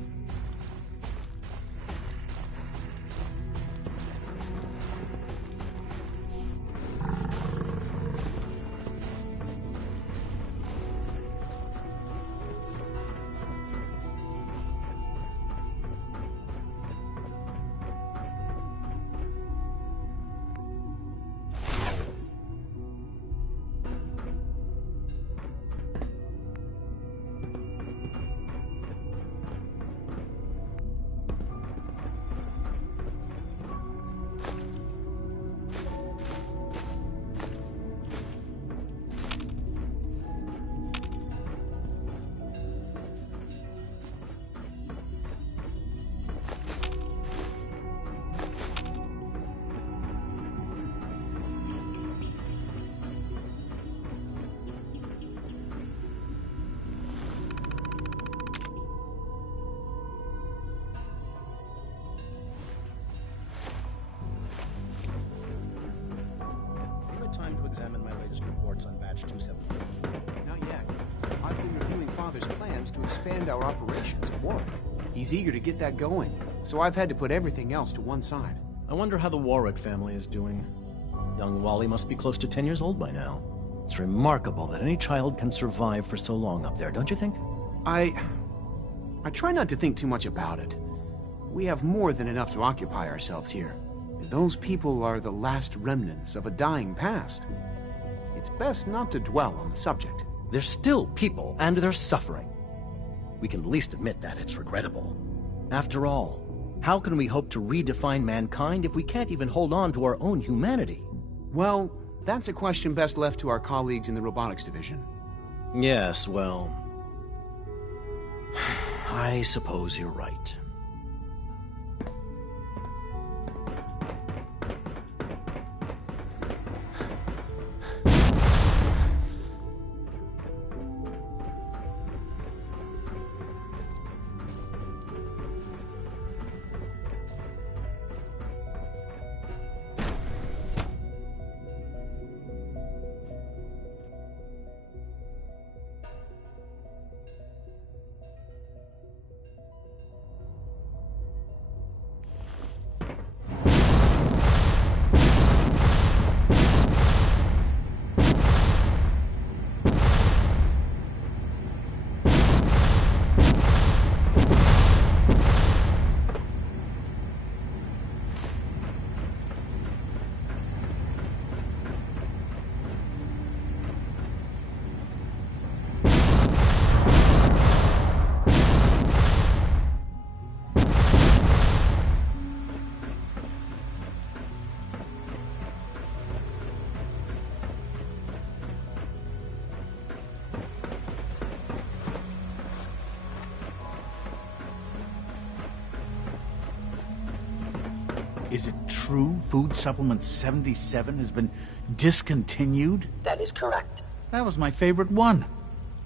Time to examine my latest reports on Batch 274. Not yet. I've been reviewing Father's plans to expand our operations at Warwick. He's eager to get that going, so I've had to put everything else to one side. I wonder how the Warwick family is doing. Young Wally must be close to 10 years old by now. It's remarkable that any child can survive for so long up there, don't you think? I try not to think too much about it. We have more than enough to occupy ourselves here. Those people are the last remnants of a dying past. It's best not to dwell on the subject. They're still people, and they're suffering. We can at least admit that it's regrettable. After all, how can we hope to redefine mankind if we can't even hold on to our own humanity? Well, that's a question best left to our colleagues in the robotics division. Yes, well... I suppose you're right. Is it true Food Supplement 77 has been discontinued? That is correct. That was my favorite one.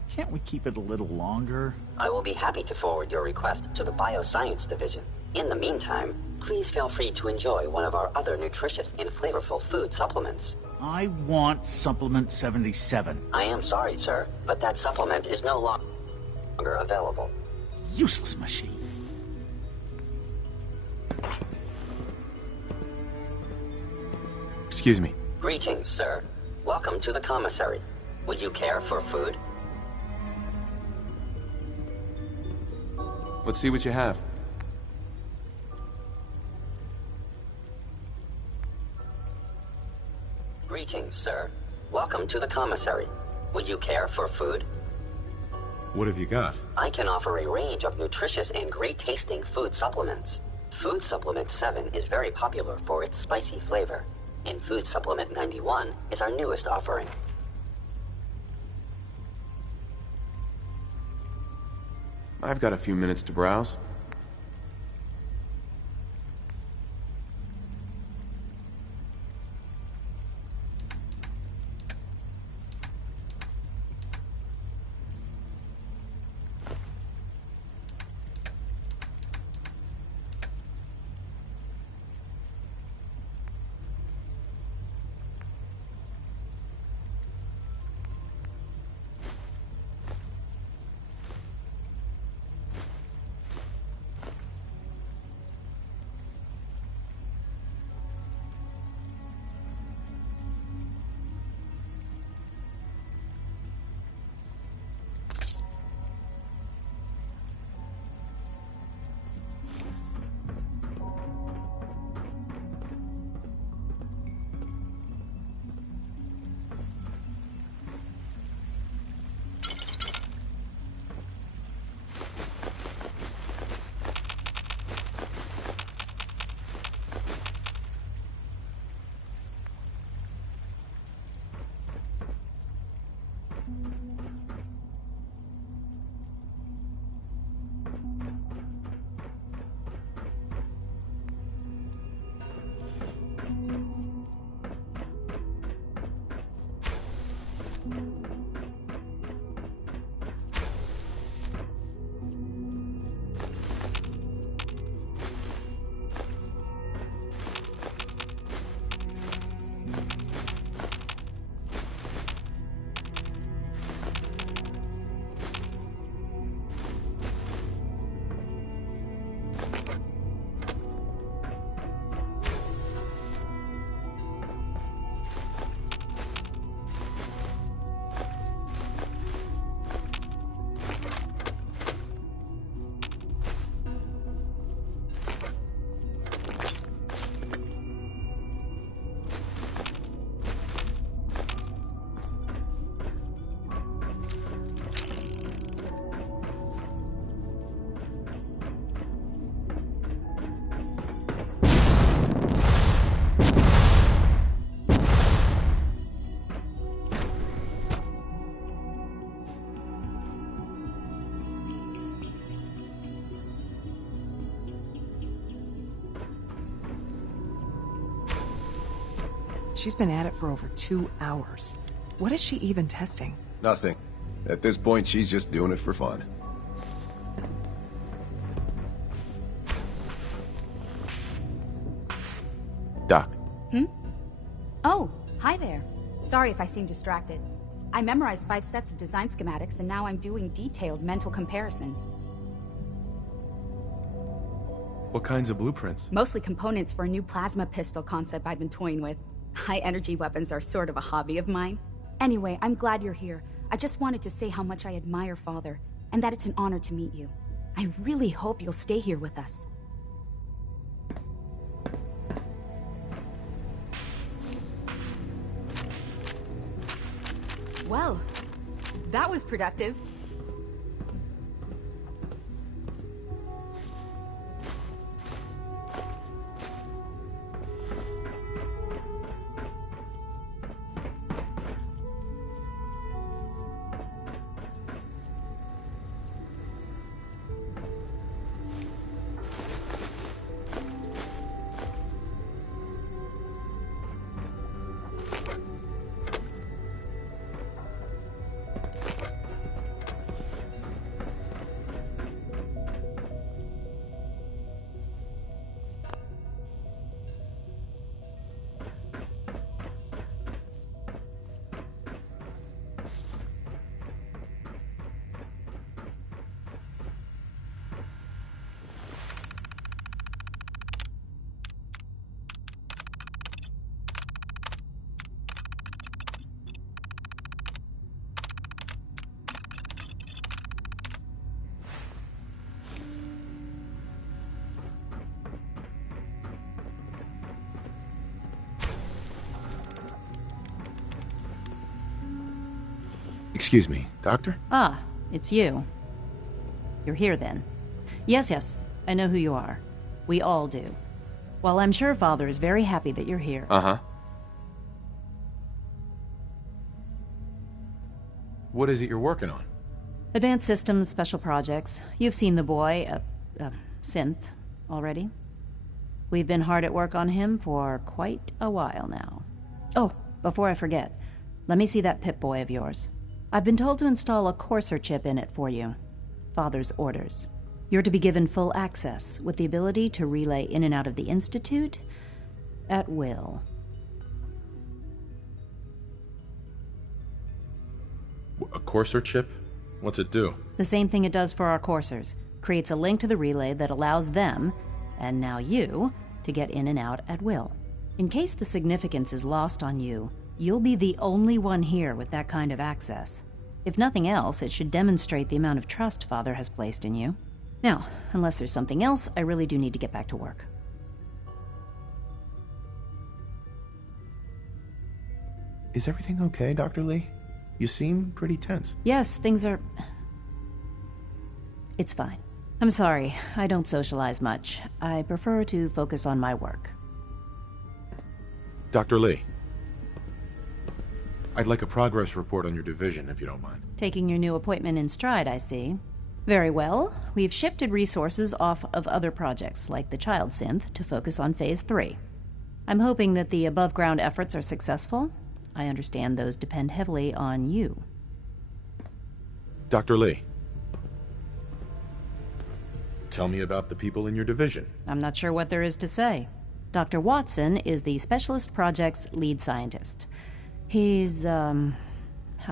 Can't we keep it a little longer? I will be happy to forward your request to the Bioscience Division. In the meantime, please feel free to enjoy one of our other nutritious and flavorful food supplements. I want Supplement 77. I am sorry, sir, but that supplement is no longer available. Useless machine. Excuse me. Greetings, sir. Welcome to the commissary. Would you care for food? Let's see what you have. Greetings, sir. Welcome to the commissary. Would you care for food? What have you got? I can offer a range of nutritious and great-tasting food supplements. Food Supplement 7 is very popular for its spicy flavor, and Food Supplement 91 is our newest offering. I've got a few minutes to browse. She's been at it for over 2 hours. What is she even testing? Nothing. At this point, she's just doing it for fun. Doc. Oh, hi there. Sorry if I seem distracted. I memorized 5 sets of design schematics and now I'm doing detailed mental comparisons. What kinds of blueprints? Mostly components for a new plasma pistol concept I've been toying with. High-energy weapons are sort of a hobby of mine. Anyway, I'm glad you're here. I just wanted to say how much I admire Father, and that it's an honor to meet you. I really hope you'll stay here with us. Well, that was productive. Excuse me, Doctor? Ah, it's you. You're here then. Yes, I know who you are. We all do. Well, I'm sure Father is very happy that you're here. Uh-huh. What is it you're working on? Advanced Systems Special Projects. You've seen the boy, Synth, already. We've been hard at work on him for quite a while now. Oh, before I forget, let me see that Pip-Boy of yours. I've been told to install a Courser chip in it for you. Father's orders. You're to be given full access, with the ability to relay in and out of the Institute at will. A Courser chip? What's it do? The same thing it does for our coursers. Creates a link to the relay that allows them, and now you, to get in and out at will. In case the significance is lost on you, you'll be the only one here with that kind of access. If nothing else, it should demonstrate the amount of trust Father has placed in you. Now, unless there's something else, I really do need to get back to work. Is everything okay, Dr. Lee? You seem pretty tense. Yes, things are... It's fine. I'm sorry, I don't socialize much. I prefer to focus on my work. Dr. Lee. I'd like a progress report on your division, if you don't mind. Taking your new appointment in stride, I see. Very well. We've shifted resources off of other projects, like the Child Synth, to focus on Phase 3. I'm hoping that the above-ground efforts are successful. I understand those depend heavily on you. Dr. Lee. Tell me about the people in your division. I'm not sure what there is to say. Dr. Watson is the Specialist Project's lead scientist. He's, how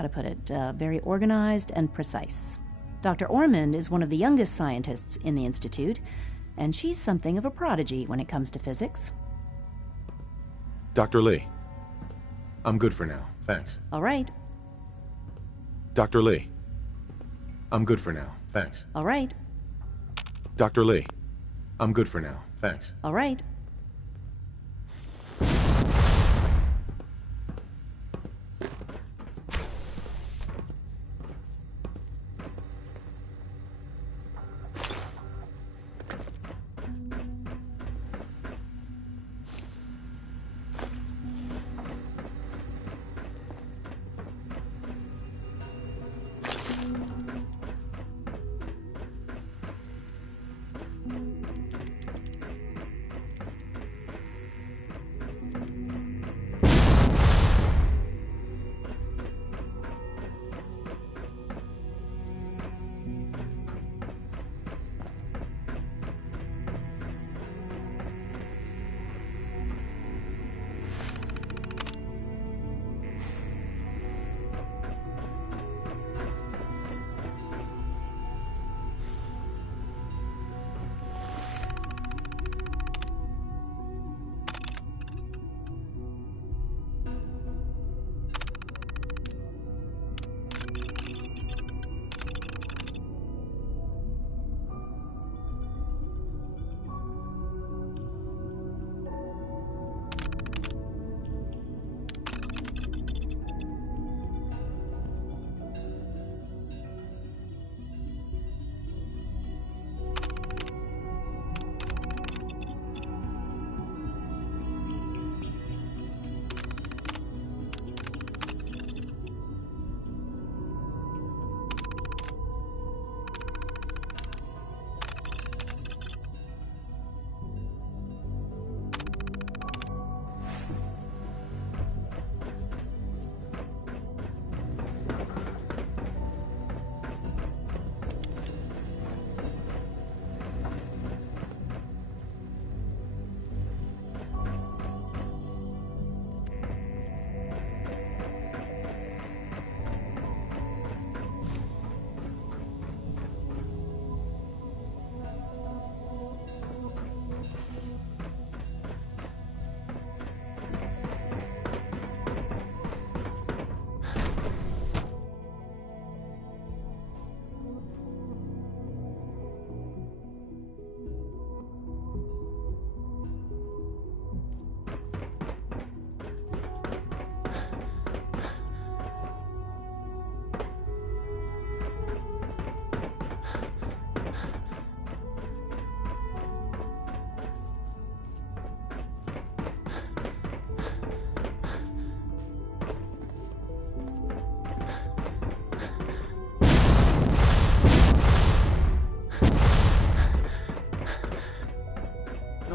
to put it, very organized and precise. Dr. Ormond is one of the youngest scientists in the Institute, and she's something of a prodigy when it comes to physics. Dr. Lee. I'm good for now, thanks. All right. Dr. Lee. I'm good for now, thanks. All right. Dr. Lee. I'm good for now, thanks. All right.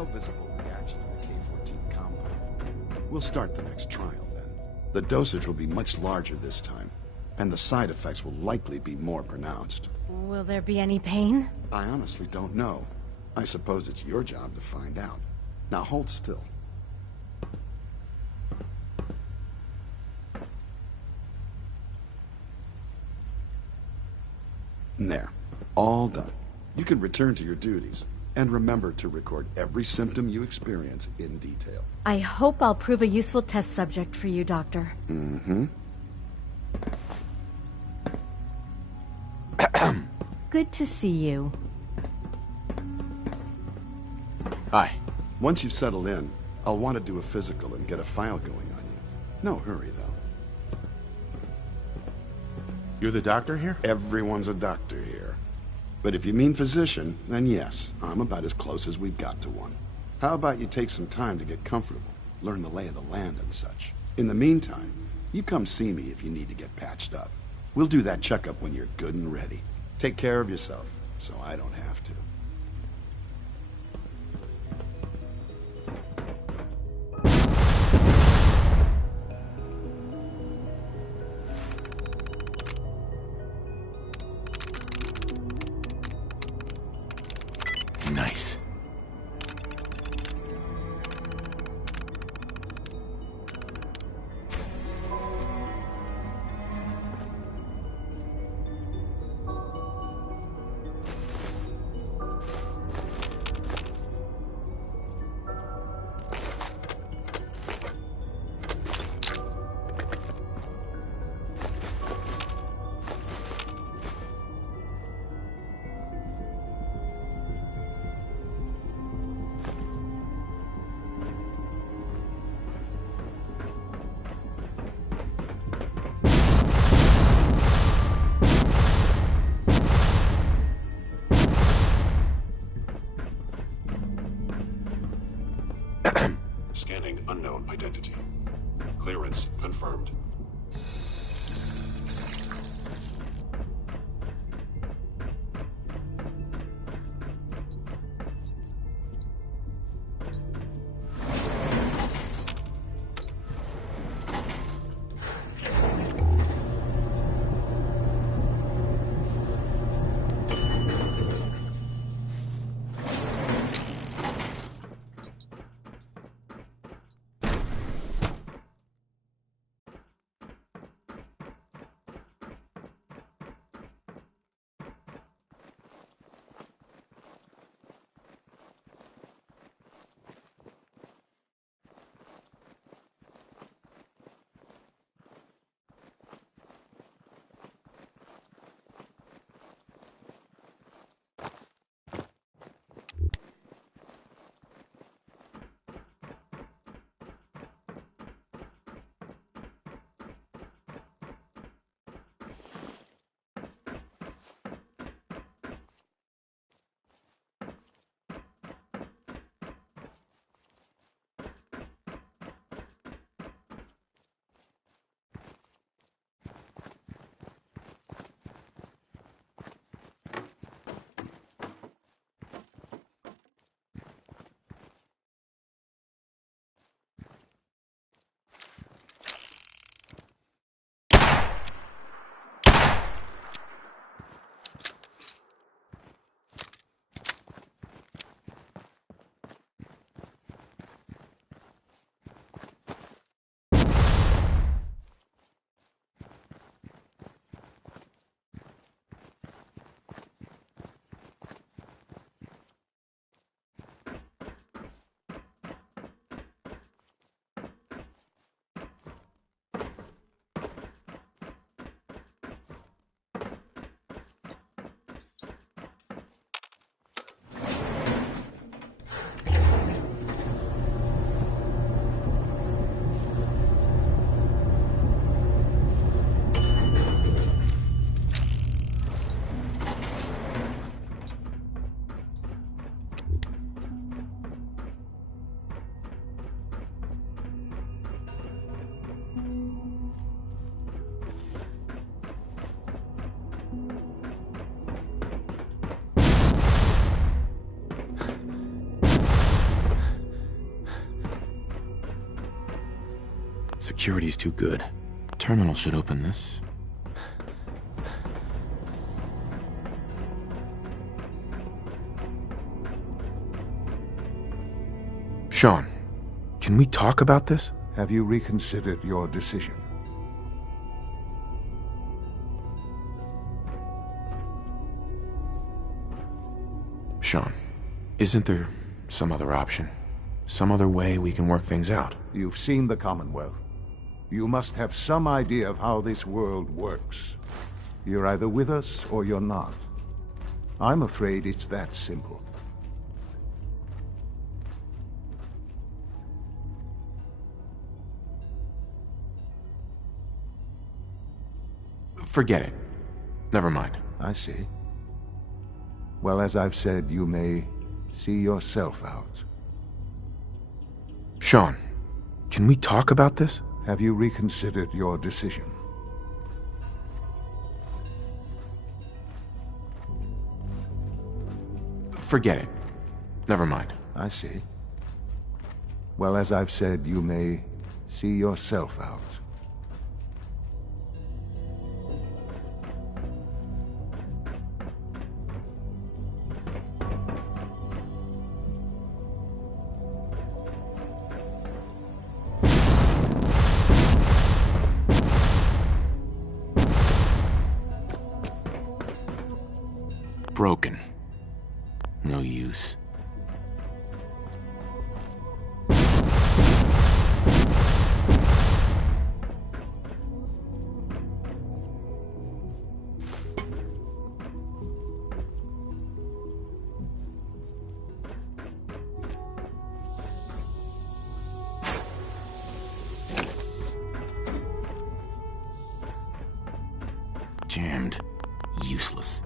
No visible reaction in the K-14 compound. We'll start the next trial then. The dosage will be much larger this time, and the side effects will likely be more pronounced. Will there be any pain? I honestly don't know. I suppose it's your job to find out. Now hold still. There. All done. You can return to your duties. And remember to record every symptom you experience in detail. I hope I'll prove a useful test subject for you, Doctor. Mm-hmm. Good to see you. Hi. Once you've settled in, I'll want to do a physical and get a file going on you. No hurry, though. You're the doctor here? Everyone's a doctor here. But if you mean physician, then yes, I'm about as close as we've got to one. How about you take some time to get comfortable, learn the lay of the land and such. In the meantime, you come see me if you need to get patched up. We'll do that checkup when you're good and ready. Take care of yourself, so I don't have to. Nice. Scanning unknown identity. Clearance confirmed. Security's too good. Terminal should open this. Sean, can we talk about this? Have you reconsidered your decision? Sean, isn't there some other option? Some other way we can work things out? You've seen the Commonwealth. You must have some idea of how this world works. You're either with us or you're not. I'm afraid it's that simple. Forget it. Never mind. I see. Well, as I've said, you may see yourself out. Sean, can we talk about this? Have you reconsidered your decision? Forget it. Never mind. I see. Well, as I've said, you may see yourself out. Broken. No use. Jammed. Useless.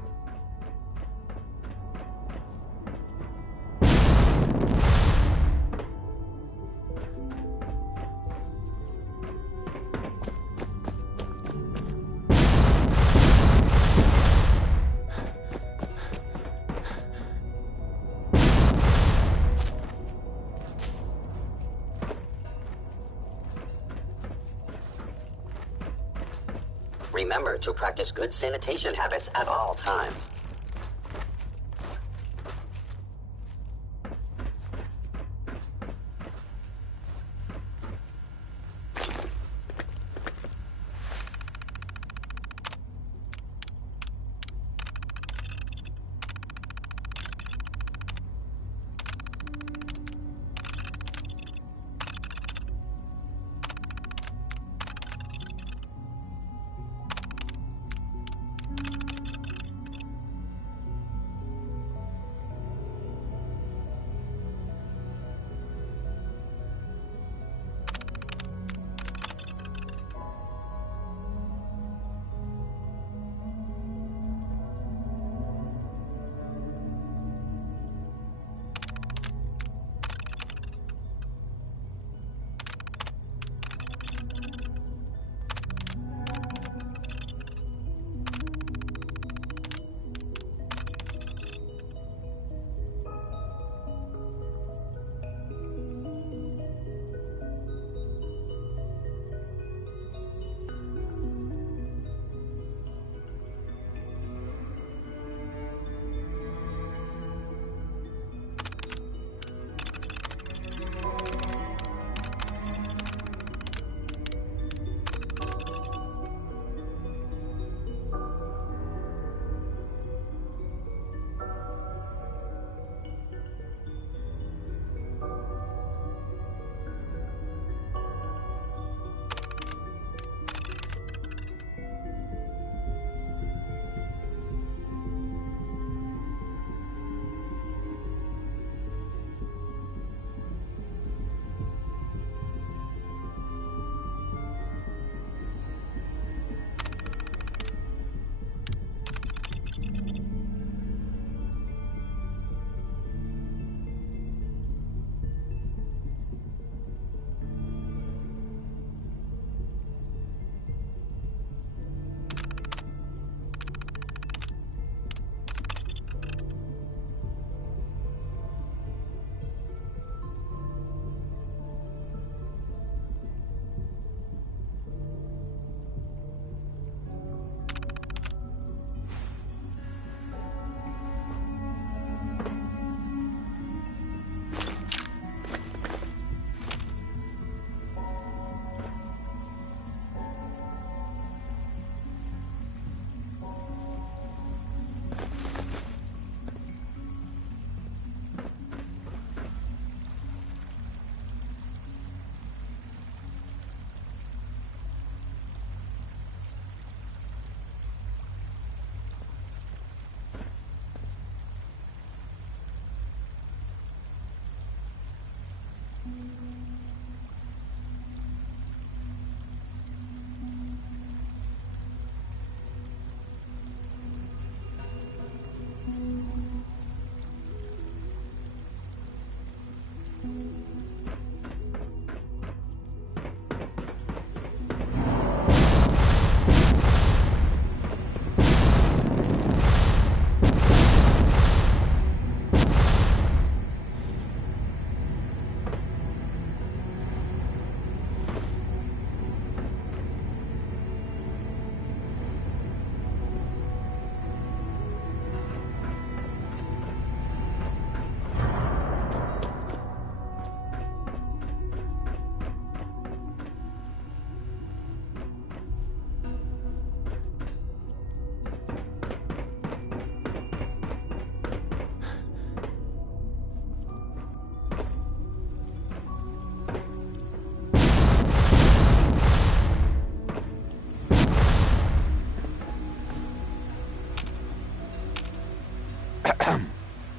Remember to practice good sanitation habits at all times.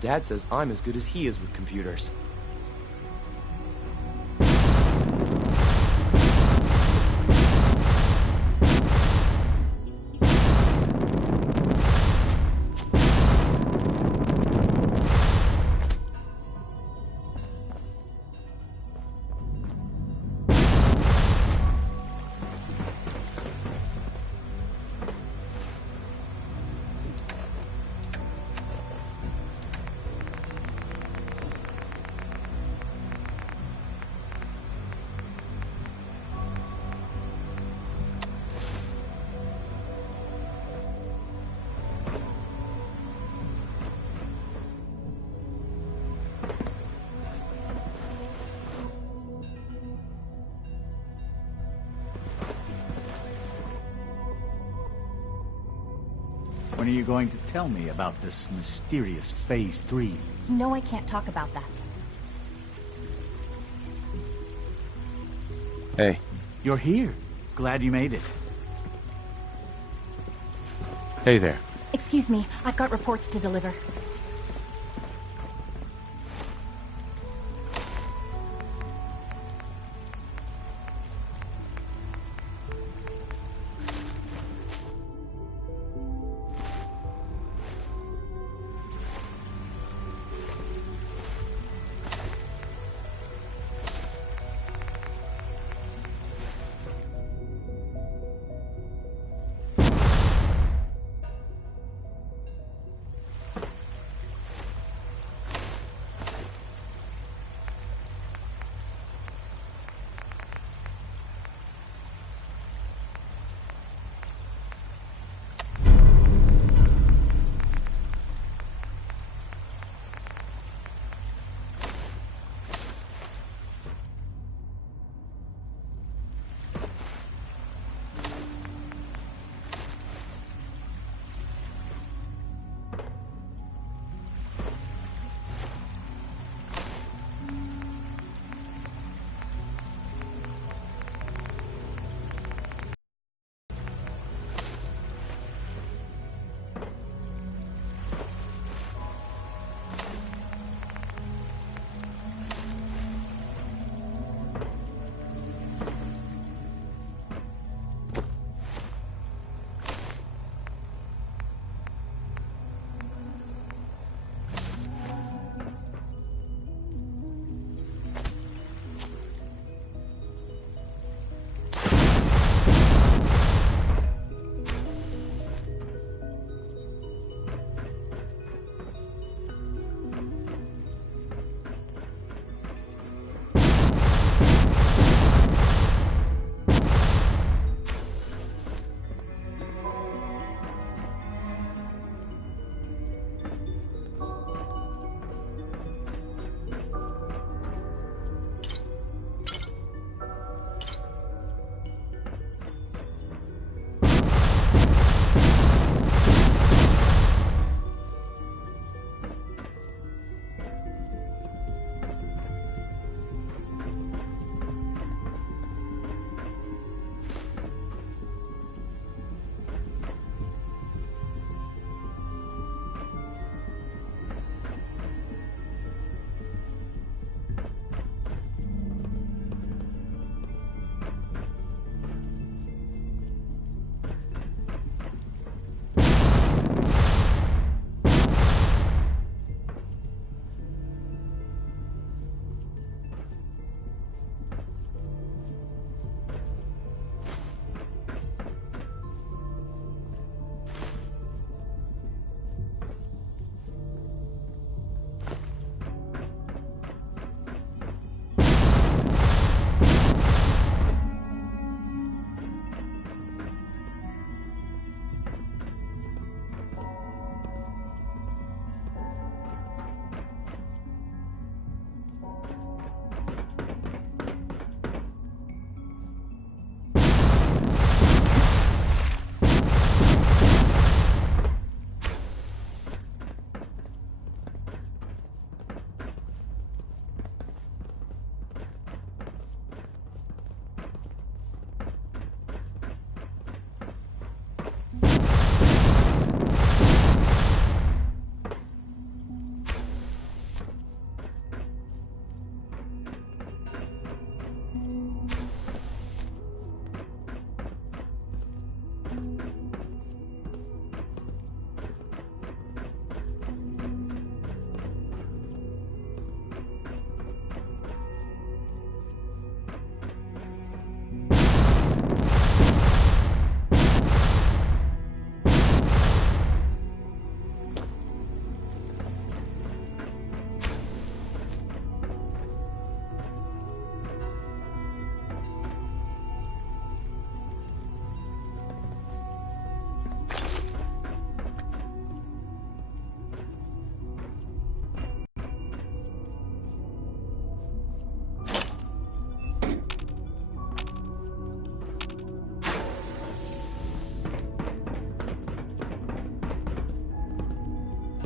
Dad says I'm as good as he is with computers. When are you going to tell me about this mysterious Phase 3? You know I can't talk about that. Hey. You're here. Glad you made it. Hey there. Excuse me, I've got reports to deliver.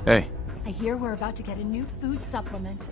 Hey. I hear we're about to get a new food supplement.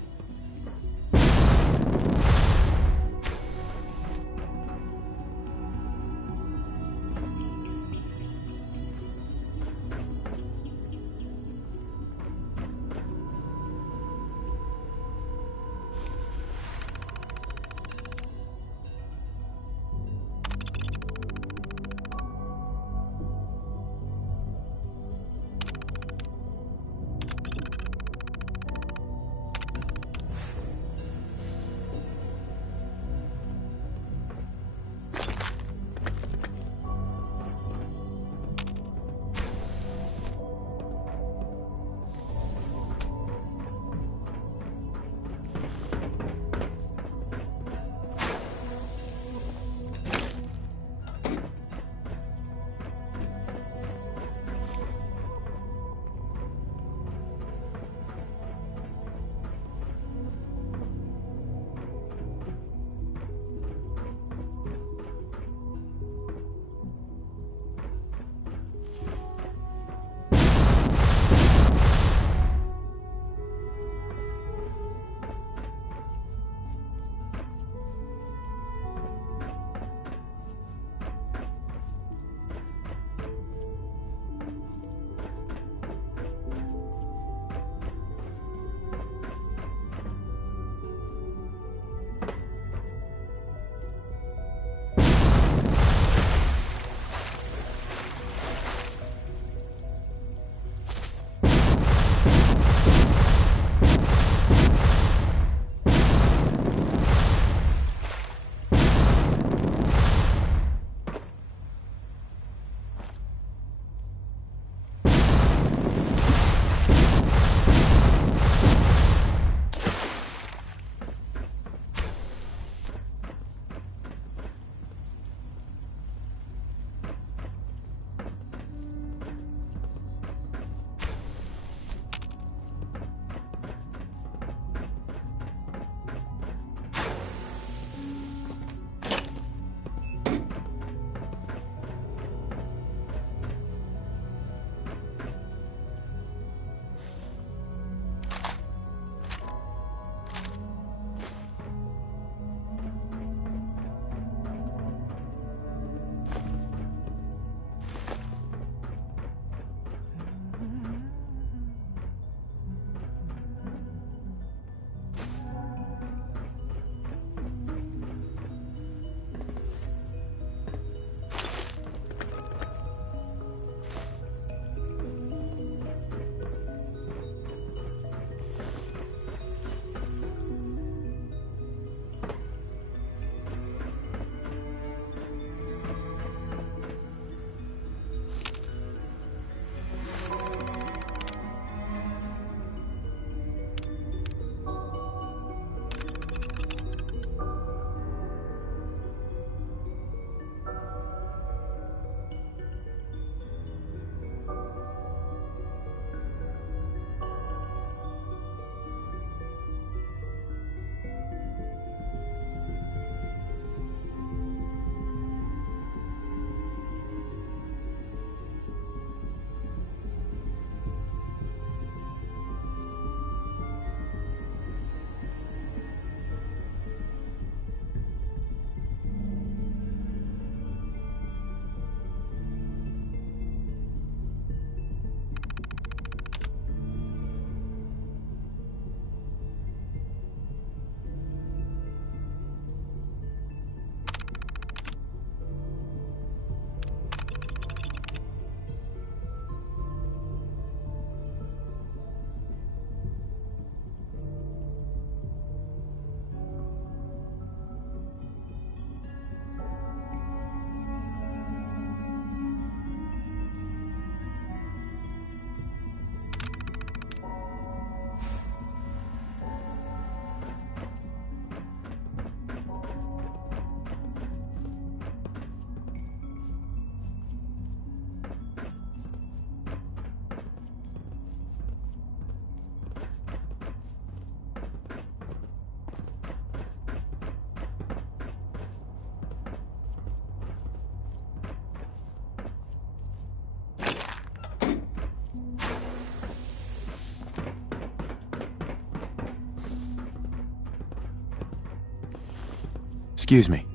Excuse me.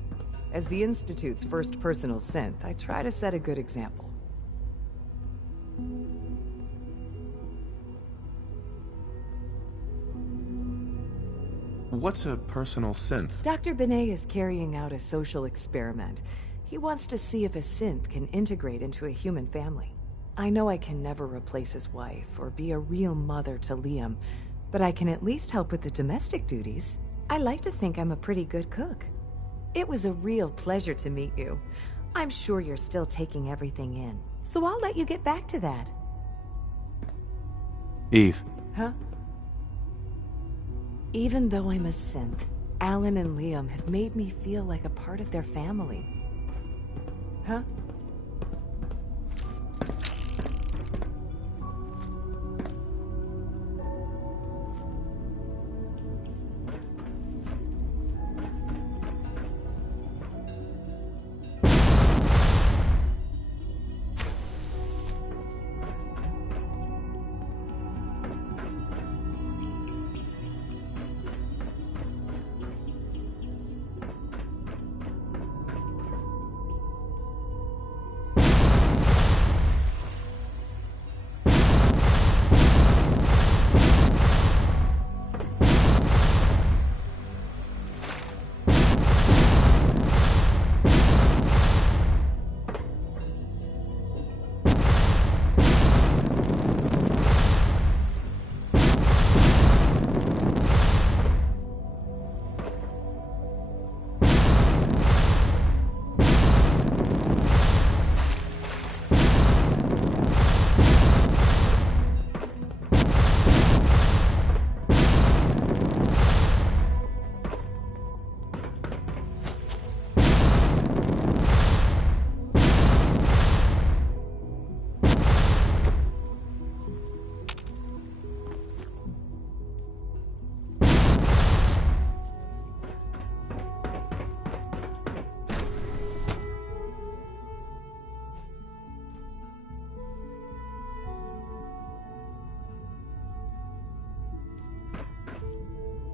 As the Institute's first personal synth, I try to set a good example. What's a personal synth? Dr. Benet is carrying out a social experiment. He wants to see if a synth can integrate into a human family. I know I can never replace his wife or be a real mother to Liam, but I can at least help with the domestic duties. I like to think I'm a pretty good cook. It was a real pleasure to meet you. I'm sure you're still taking everything in, so I'll let you get back to that. Eve. Huh? Even though I'm a synth, Alan and Liam have made me feel like a part of their family. Huh?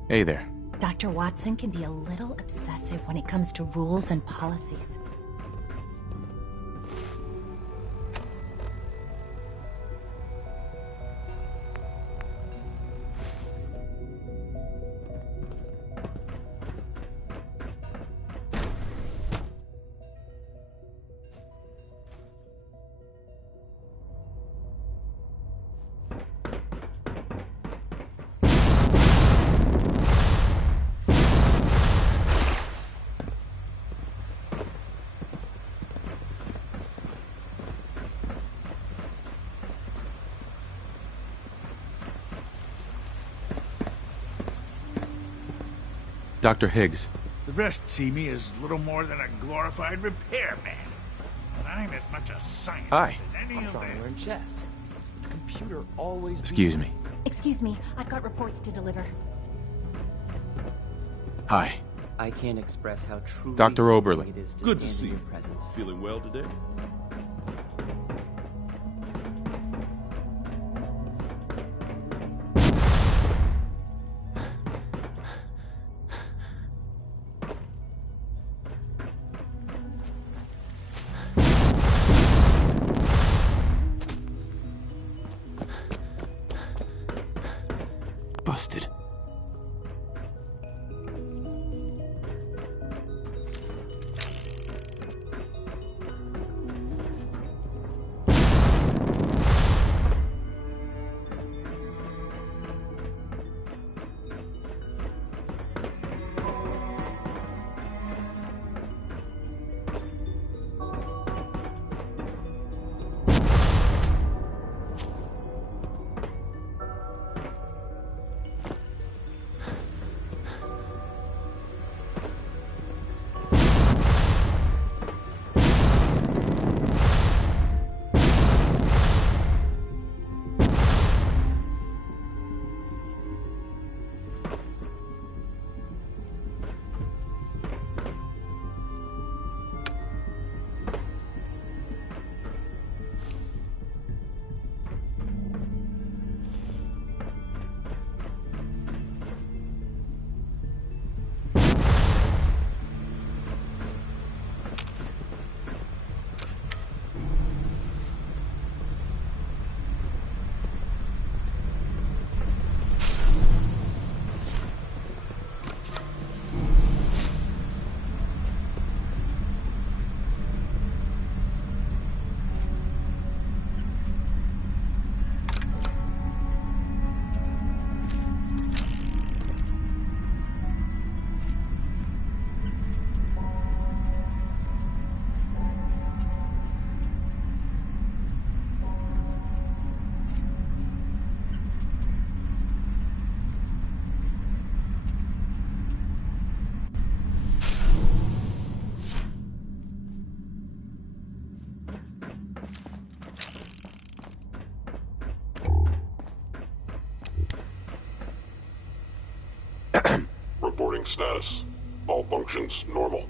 Hey there. Dr. Watson can be a little obsessive when it comes to rules and policies. Dr. Higgs. The rest see me as little more than a glorified repairman. And I'm as much a scientist Hi. as any I'm of trying to them. learn chess. The computer always Excuse beats me. Excuse me, I've got reports to deliver. Hi. I can't express how truly Dr. Oberly. it is to Good to stand see in your you. presence. Feeling well today? Busted. status. All functions normal.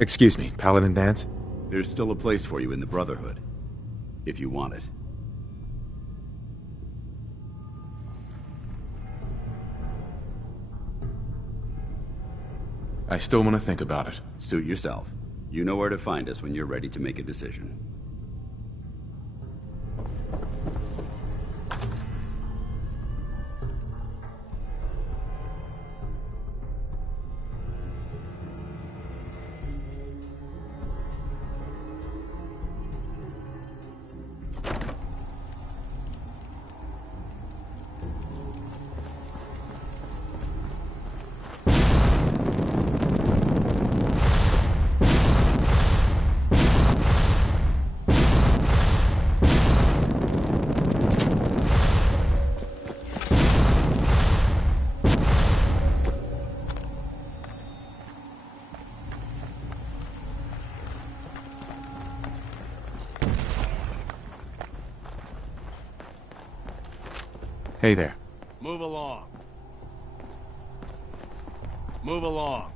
Excuse me, Paladin Danse? There's still a place for you in the Brotherhood, if you want it. I still want to think about it. Suit yourself. You know where to find us when you're ready to make a decision. Hey there. Move along. Move along.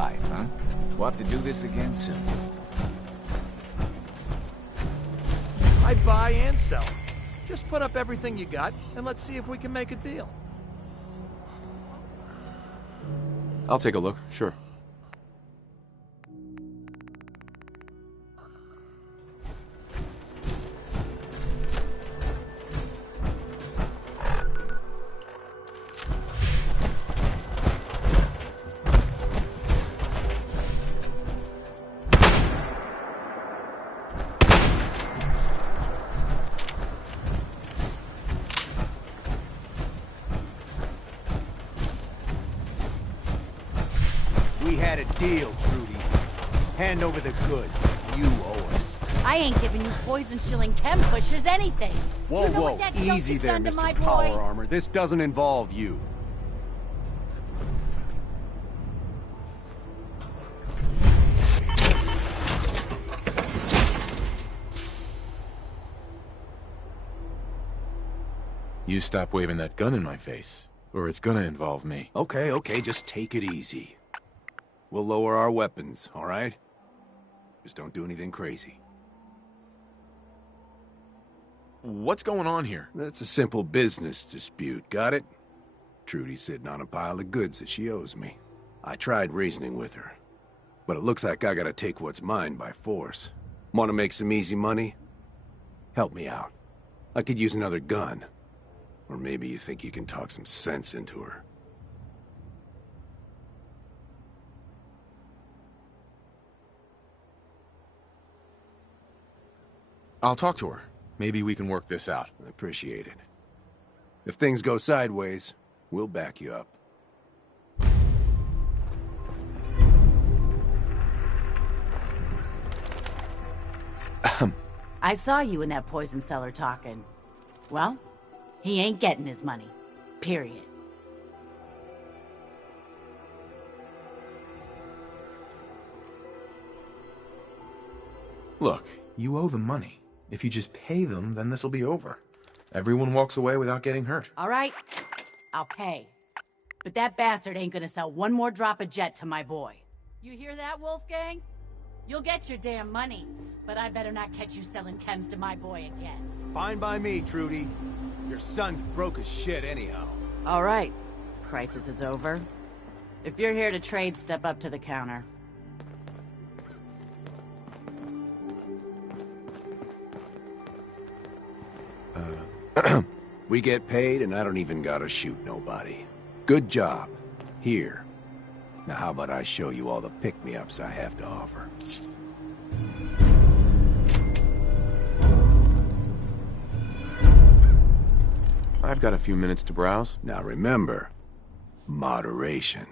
life, huh? We'll have to do this again soon. I buy and sell. Just put up everything you got, and let's see if we can make a deal. I'll take a look, sure. We had a deal, Trudy. Hand over the goods. You owe us. I ain't giving you poison-shilling chem pushers anything. Whoa, you know whoa, what that easy joke there, done to my Mr. boy? Power Armor. This doesn't involve you. You stop waving that gun in my face, or it's gonna involve me. Okay, just take it easy. We'll lower our weapons, all right? Just don't do anything crazy. What's going on here? It's a simple business dispute, got it? Trudy's sitting on a pile of goods that she owes me. I tried reasoning with her, but it looks like I gotta take what's mine by force. Want to make some easy money? Help me out. I could use another gun. Or maybe you think you can talk some sense into her. I'll talk to her. Maybe we can work this out. I appreciate it. If things go sideways, we'll back you up. I saw you in that poison cellar talking. Well, he ain't getting his money. Period. Look, you owe them money. If you just pay them, then this'll be over. Everyone walks away without getting hurt. All right, I'll pay. But that bastard ain't gonna sell one more drop of jet to my boy. You hear that, Wolfgang? You'll get your damn money, but I better not catch you selling chems to my boy again. Fine by me, Trudy. Your son's broke as shit anyhow. All right, crisis is over. If you're here to trade, step up to the counter. We get paid and I don't even gotta shoot nobody. Good job. Here. Now how about I show you all the pick-me-ups I have to offer? I've got a few minutes to browse. Now remember, moderation.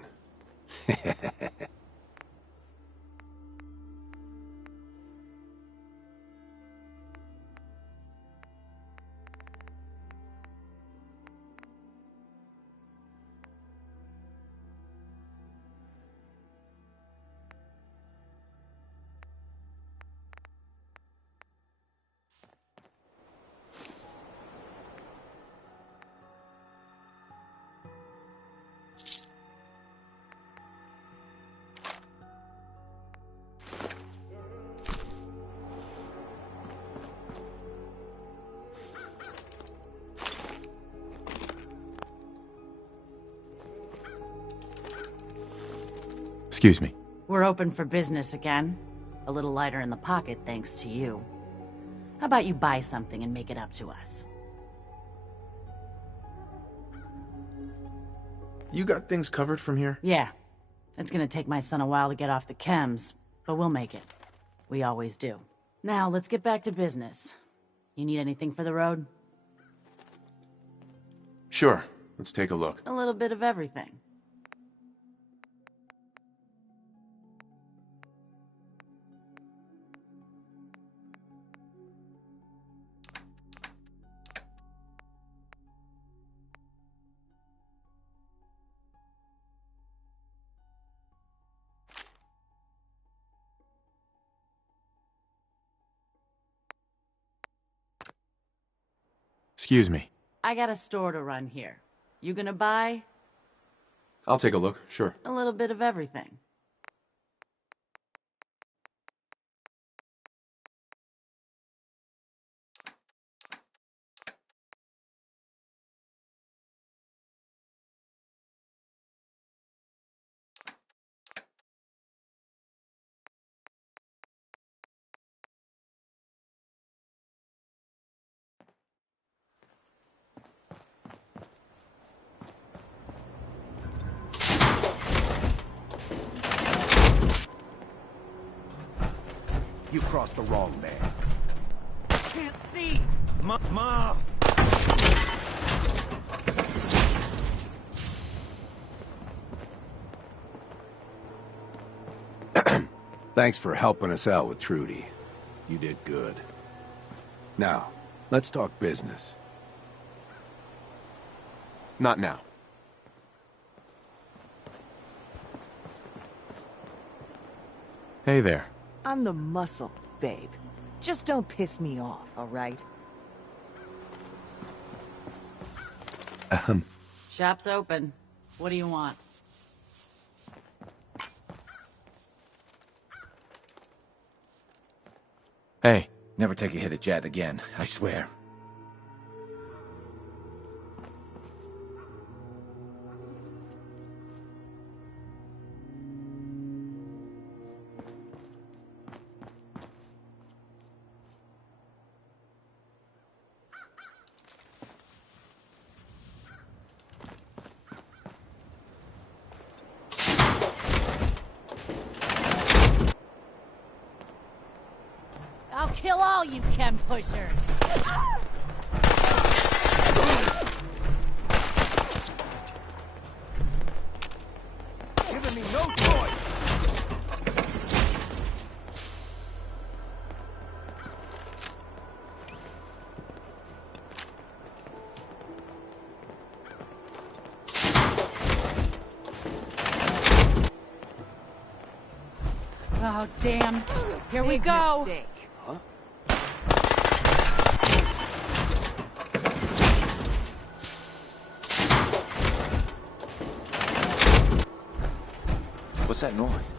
Excuse me. We're open for business again. A little lighter in the pocket thanks to you. How about you buy something and make it up to us? You got things covered from here? Yeah. It's gonna take my son a while to get off the chems, but we'll make it. We always do. Now, let's get back to business. You need anything for the road? Sure. Let's take a look. A little bit of everything. Excuse me. I got a store to run here. You gonna buy? I'll take a look, sure. A little bit of everything. You crossed the wrong man. Can't see. Ma! Thanks for helping us out with Trudy. You did good. Now, let's talk business. Not now. Hey there. I'm the muscle, babe. Just don't piss me off, all right? Shop's open. What do you want? Hey. Never take a hit at Jet again, I swear. I'll kill all you chem pushers. Giving me no choice. Oh, damn. Here we go. Mistake. What's that noise?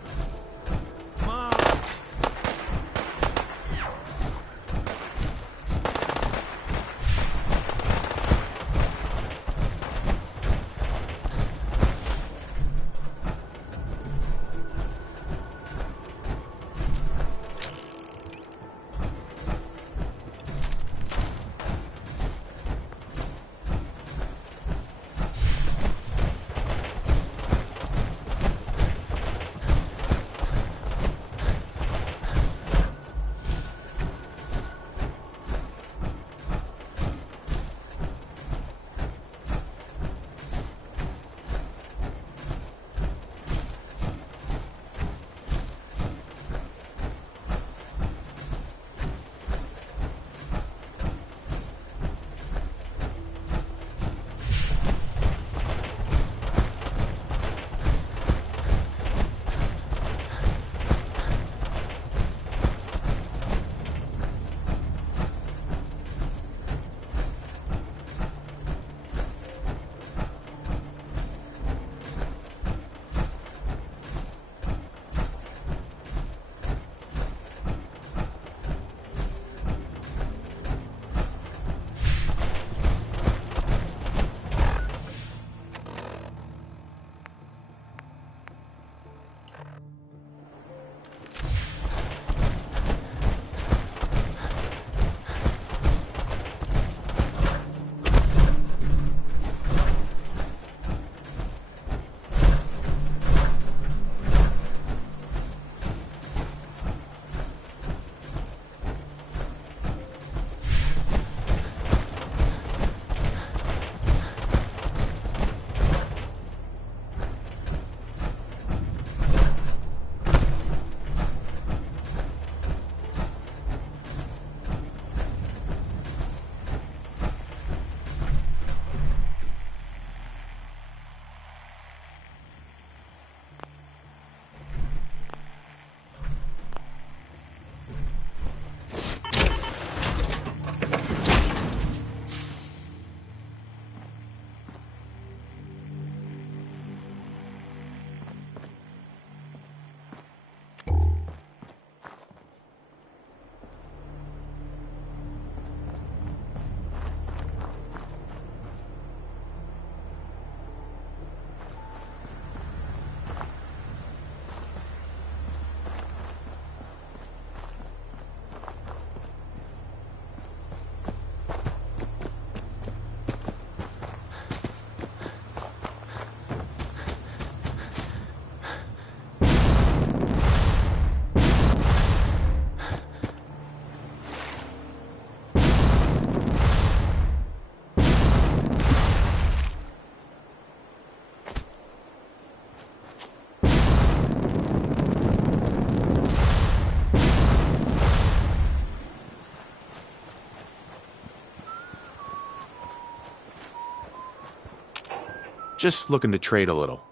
Just looking to trade a little.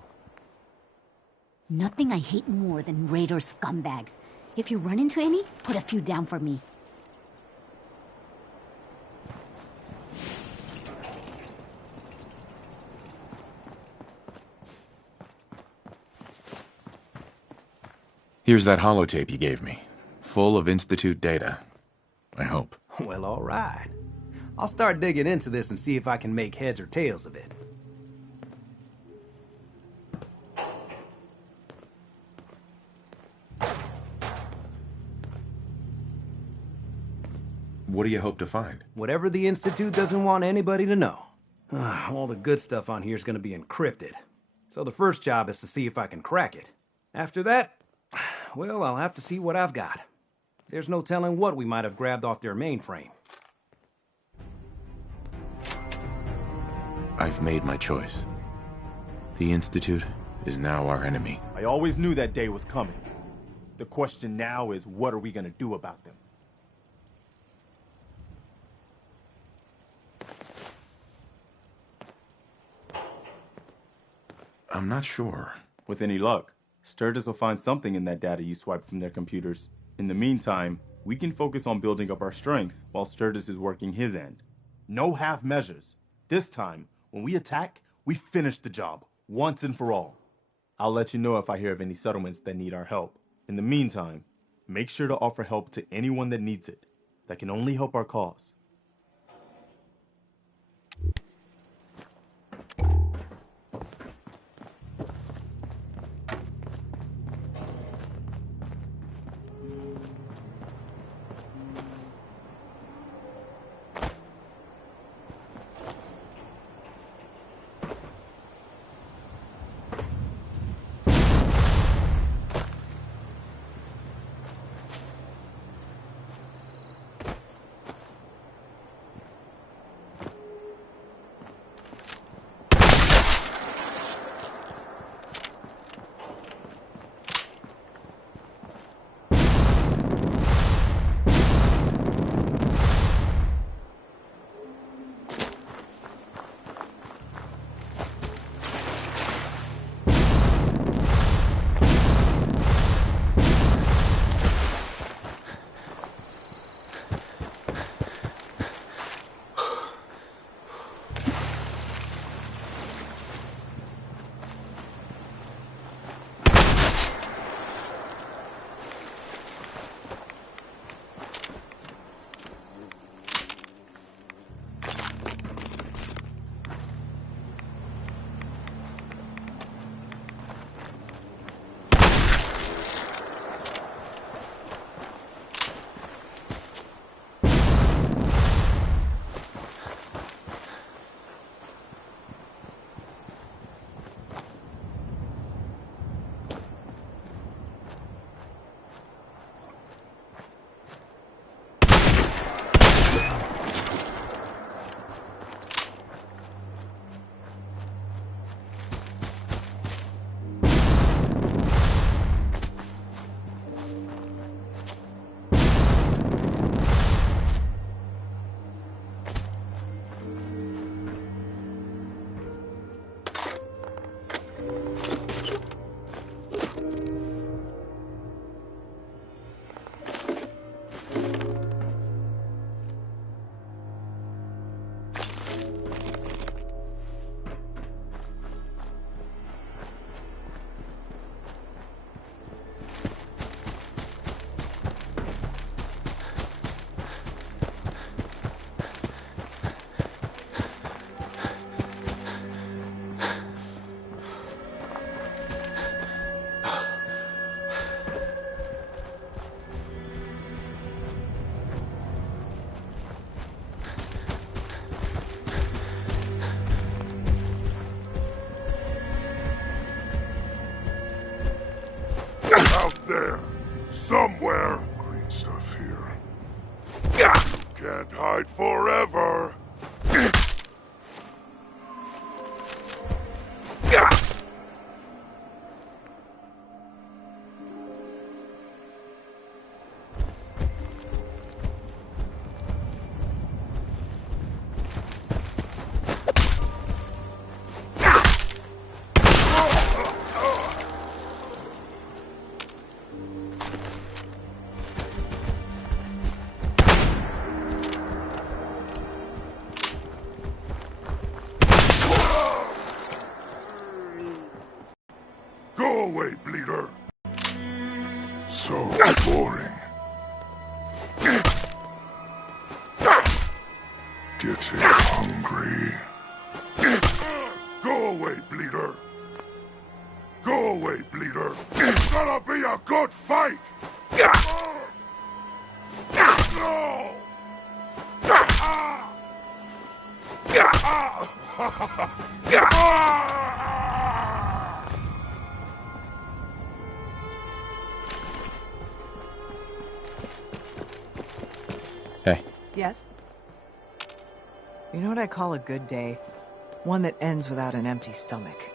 Nothing I hate more than raider scumbags. If you run into any, put a few down for me. Here's that holotape you gave me. Full of Institute data. I hope. Well, all right. I'll start digging into this and see if I can make heads or tails of it. What do you hope to find? Whatever the Institute doesn't want anybody to know. All the good stuff on here is going to be encrypted. So the first job is to see if I can crack it. After that, well, I'll have to see what I've got. There's no telling what we might have grabbed off their mainframe. I've made my choice. The Institute is now our enemy. I always knew that day was coming. The question now is, what are we gonna do about them? I'm not sure. With any luck, Sturgis will find something in that data you swiped from their computers. In the meantime, we can focus on building up our strength while Sturgis is working his end. No half measures. This time, when we attack, we finish the job, once and for all. I'll let you know if I hear of any settlements that need our help. In the meantime, make sure to offer help to anyone that needs it. That can only help our cause. There. Somewhere. Green stuff here. Can't hide forever. good fight! No! Hey. Yes? You know what I call a good day? One that ends without an empty stomach.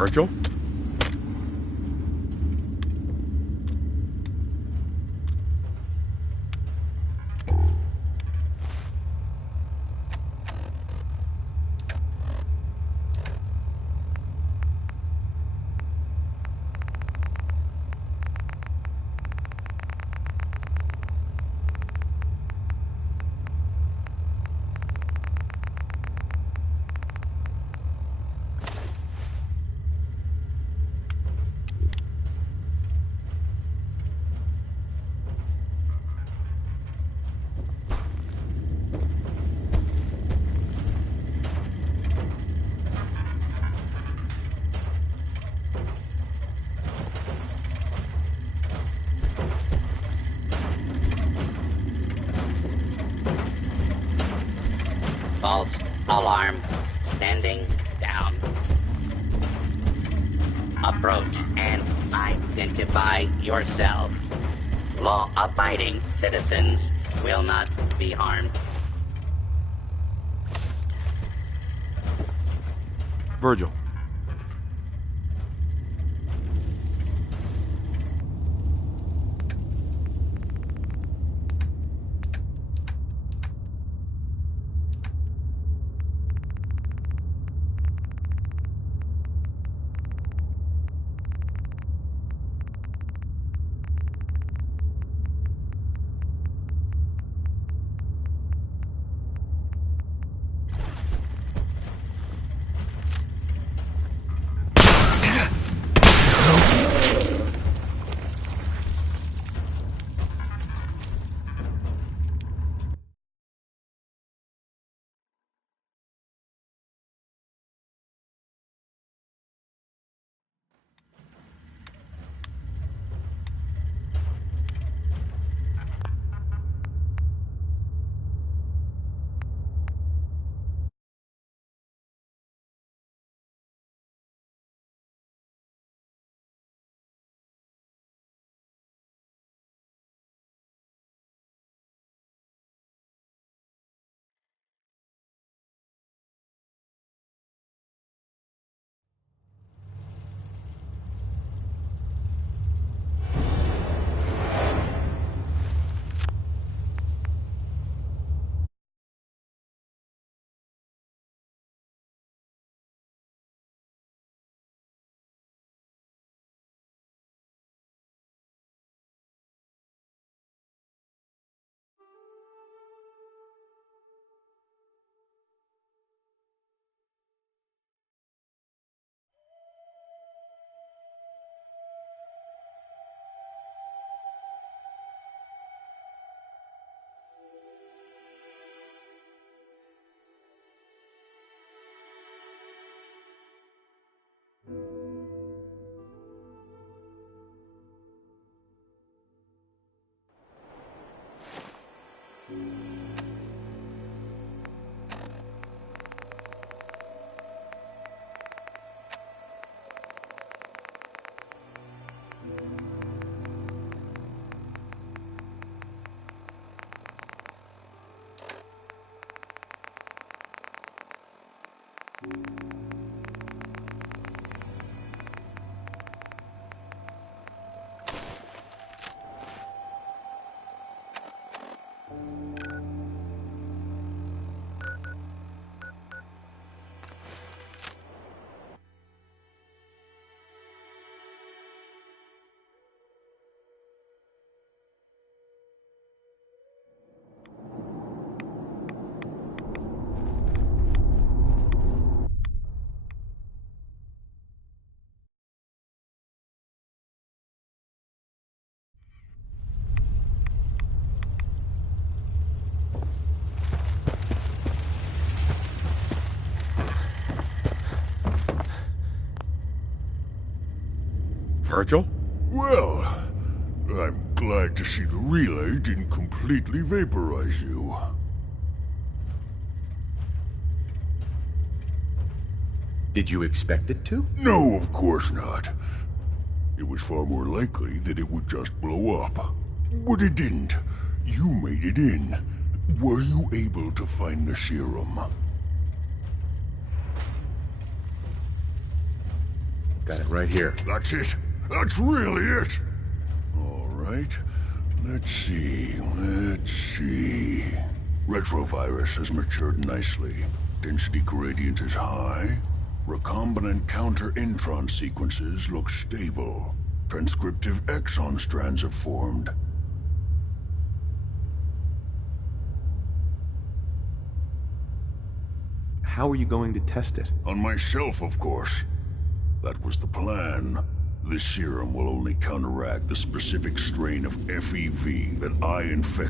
Virgil? False alarm. Standing down. Approach and identify yourself. Law-abiding citizens will not be harmed. Virgil. Virgil? Well, I'm glad to see the relay didn't completely vaporize you. Did you expect it to? No, of course not. It was far more likely that it would just blow up. But it didn't. You made it in. Were you able to find the serum? Got it right here. That's it. That's really it. All right. Let's see. Retrovirus has matured nicely. Density gradient is high. Recombinant counter-intron sequences look stable. Transcriptive exon strands have formed. How are you going to test it? On myself, of course. That was the plan. This serum will only counteract the specific strain of FEV that I infect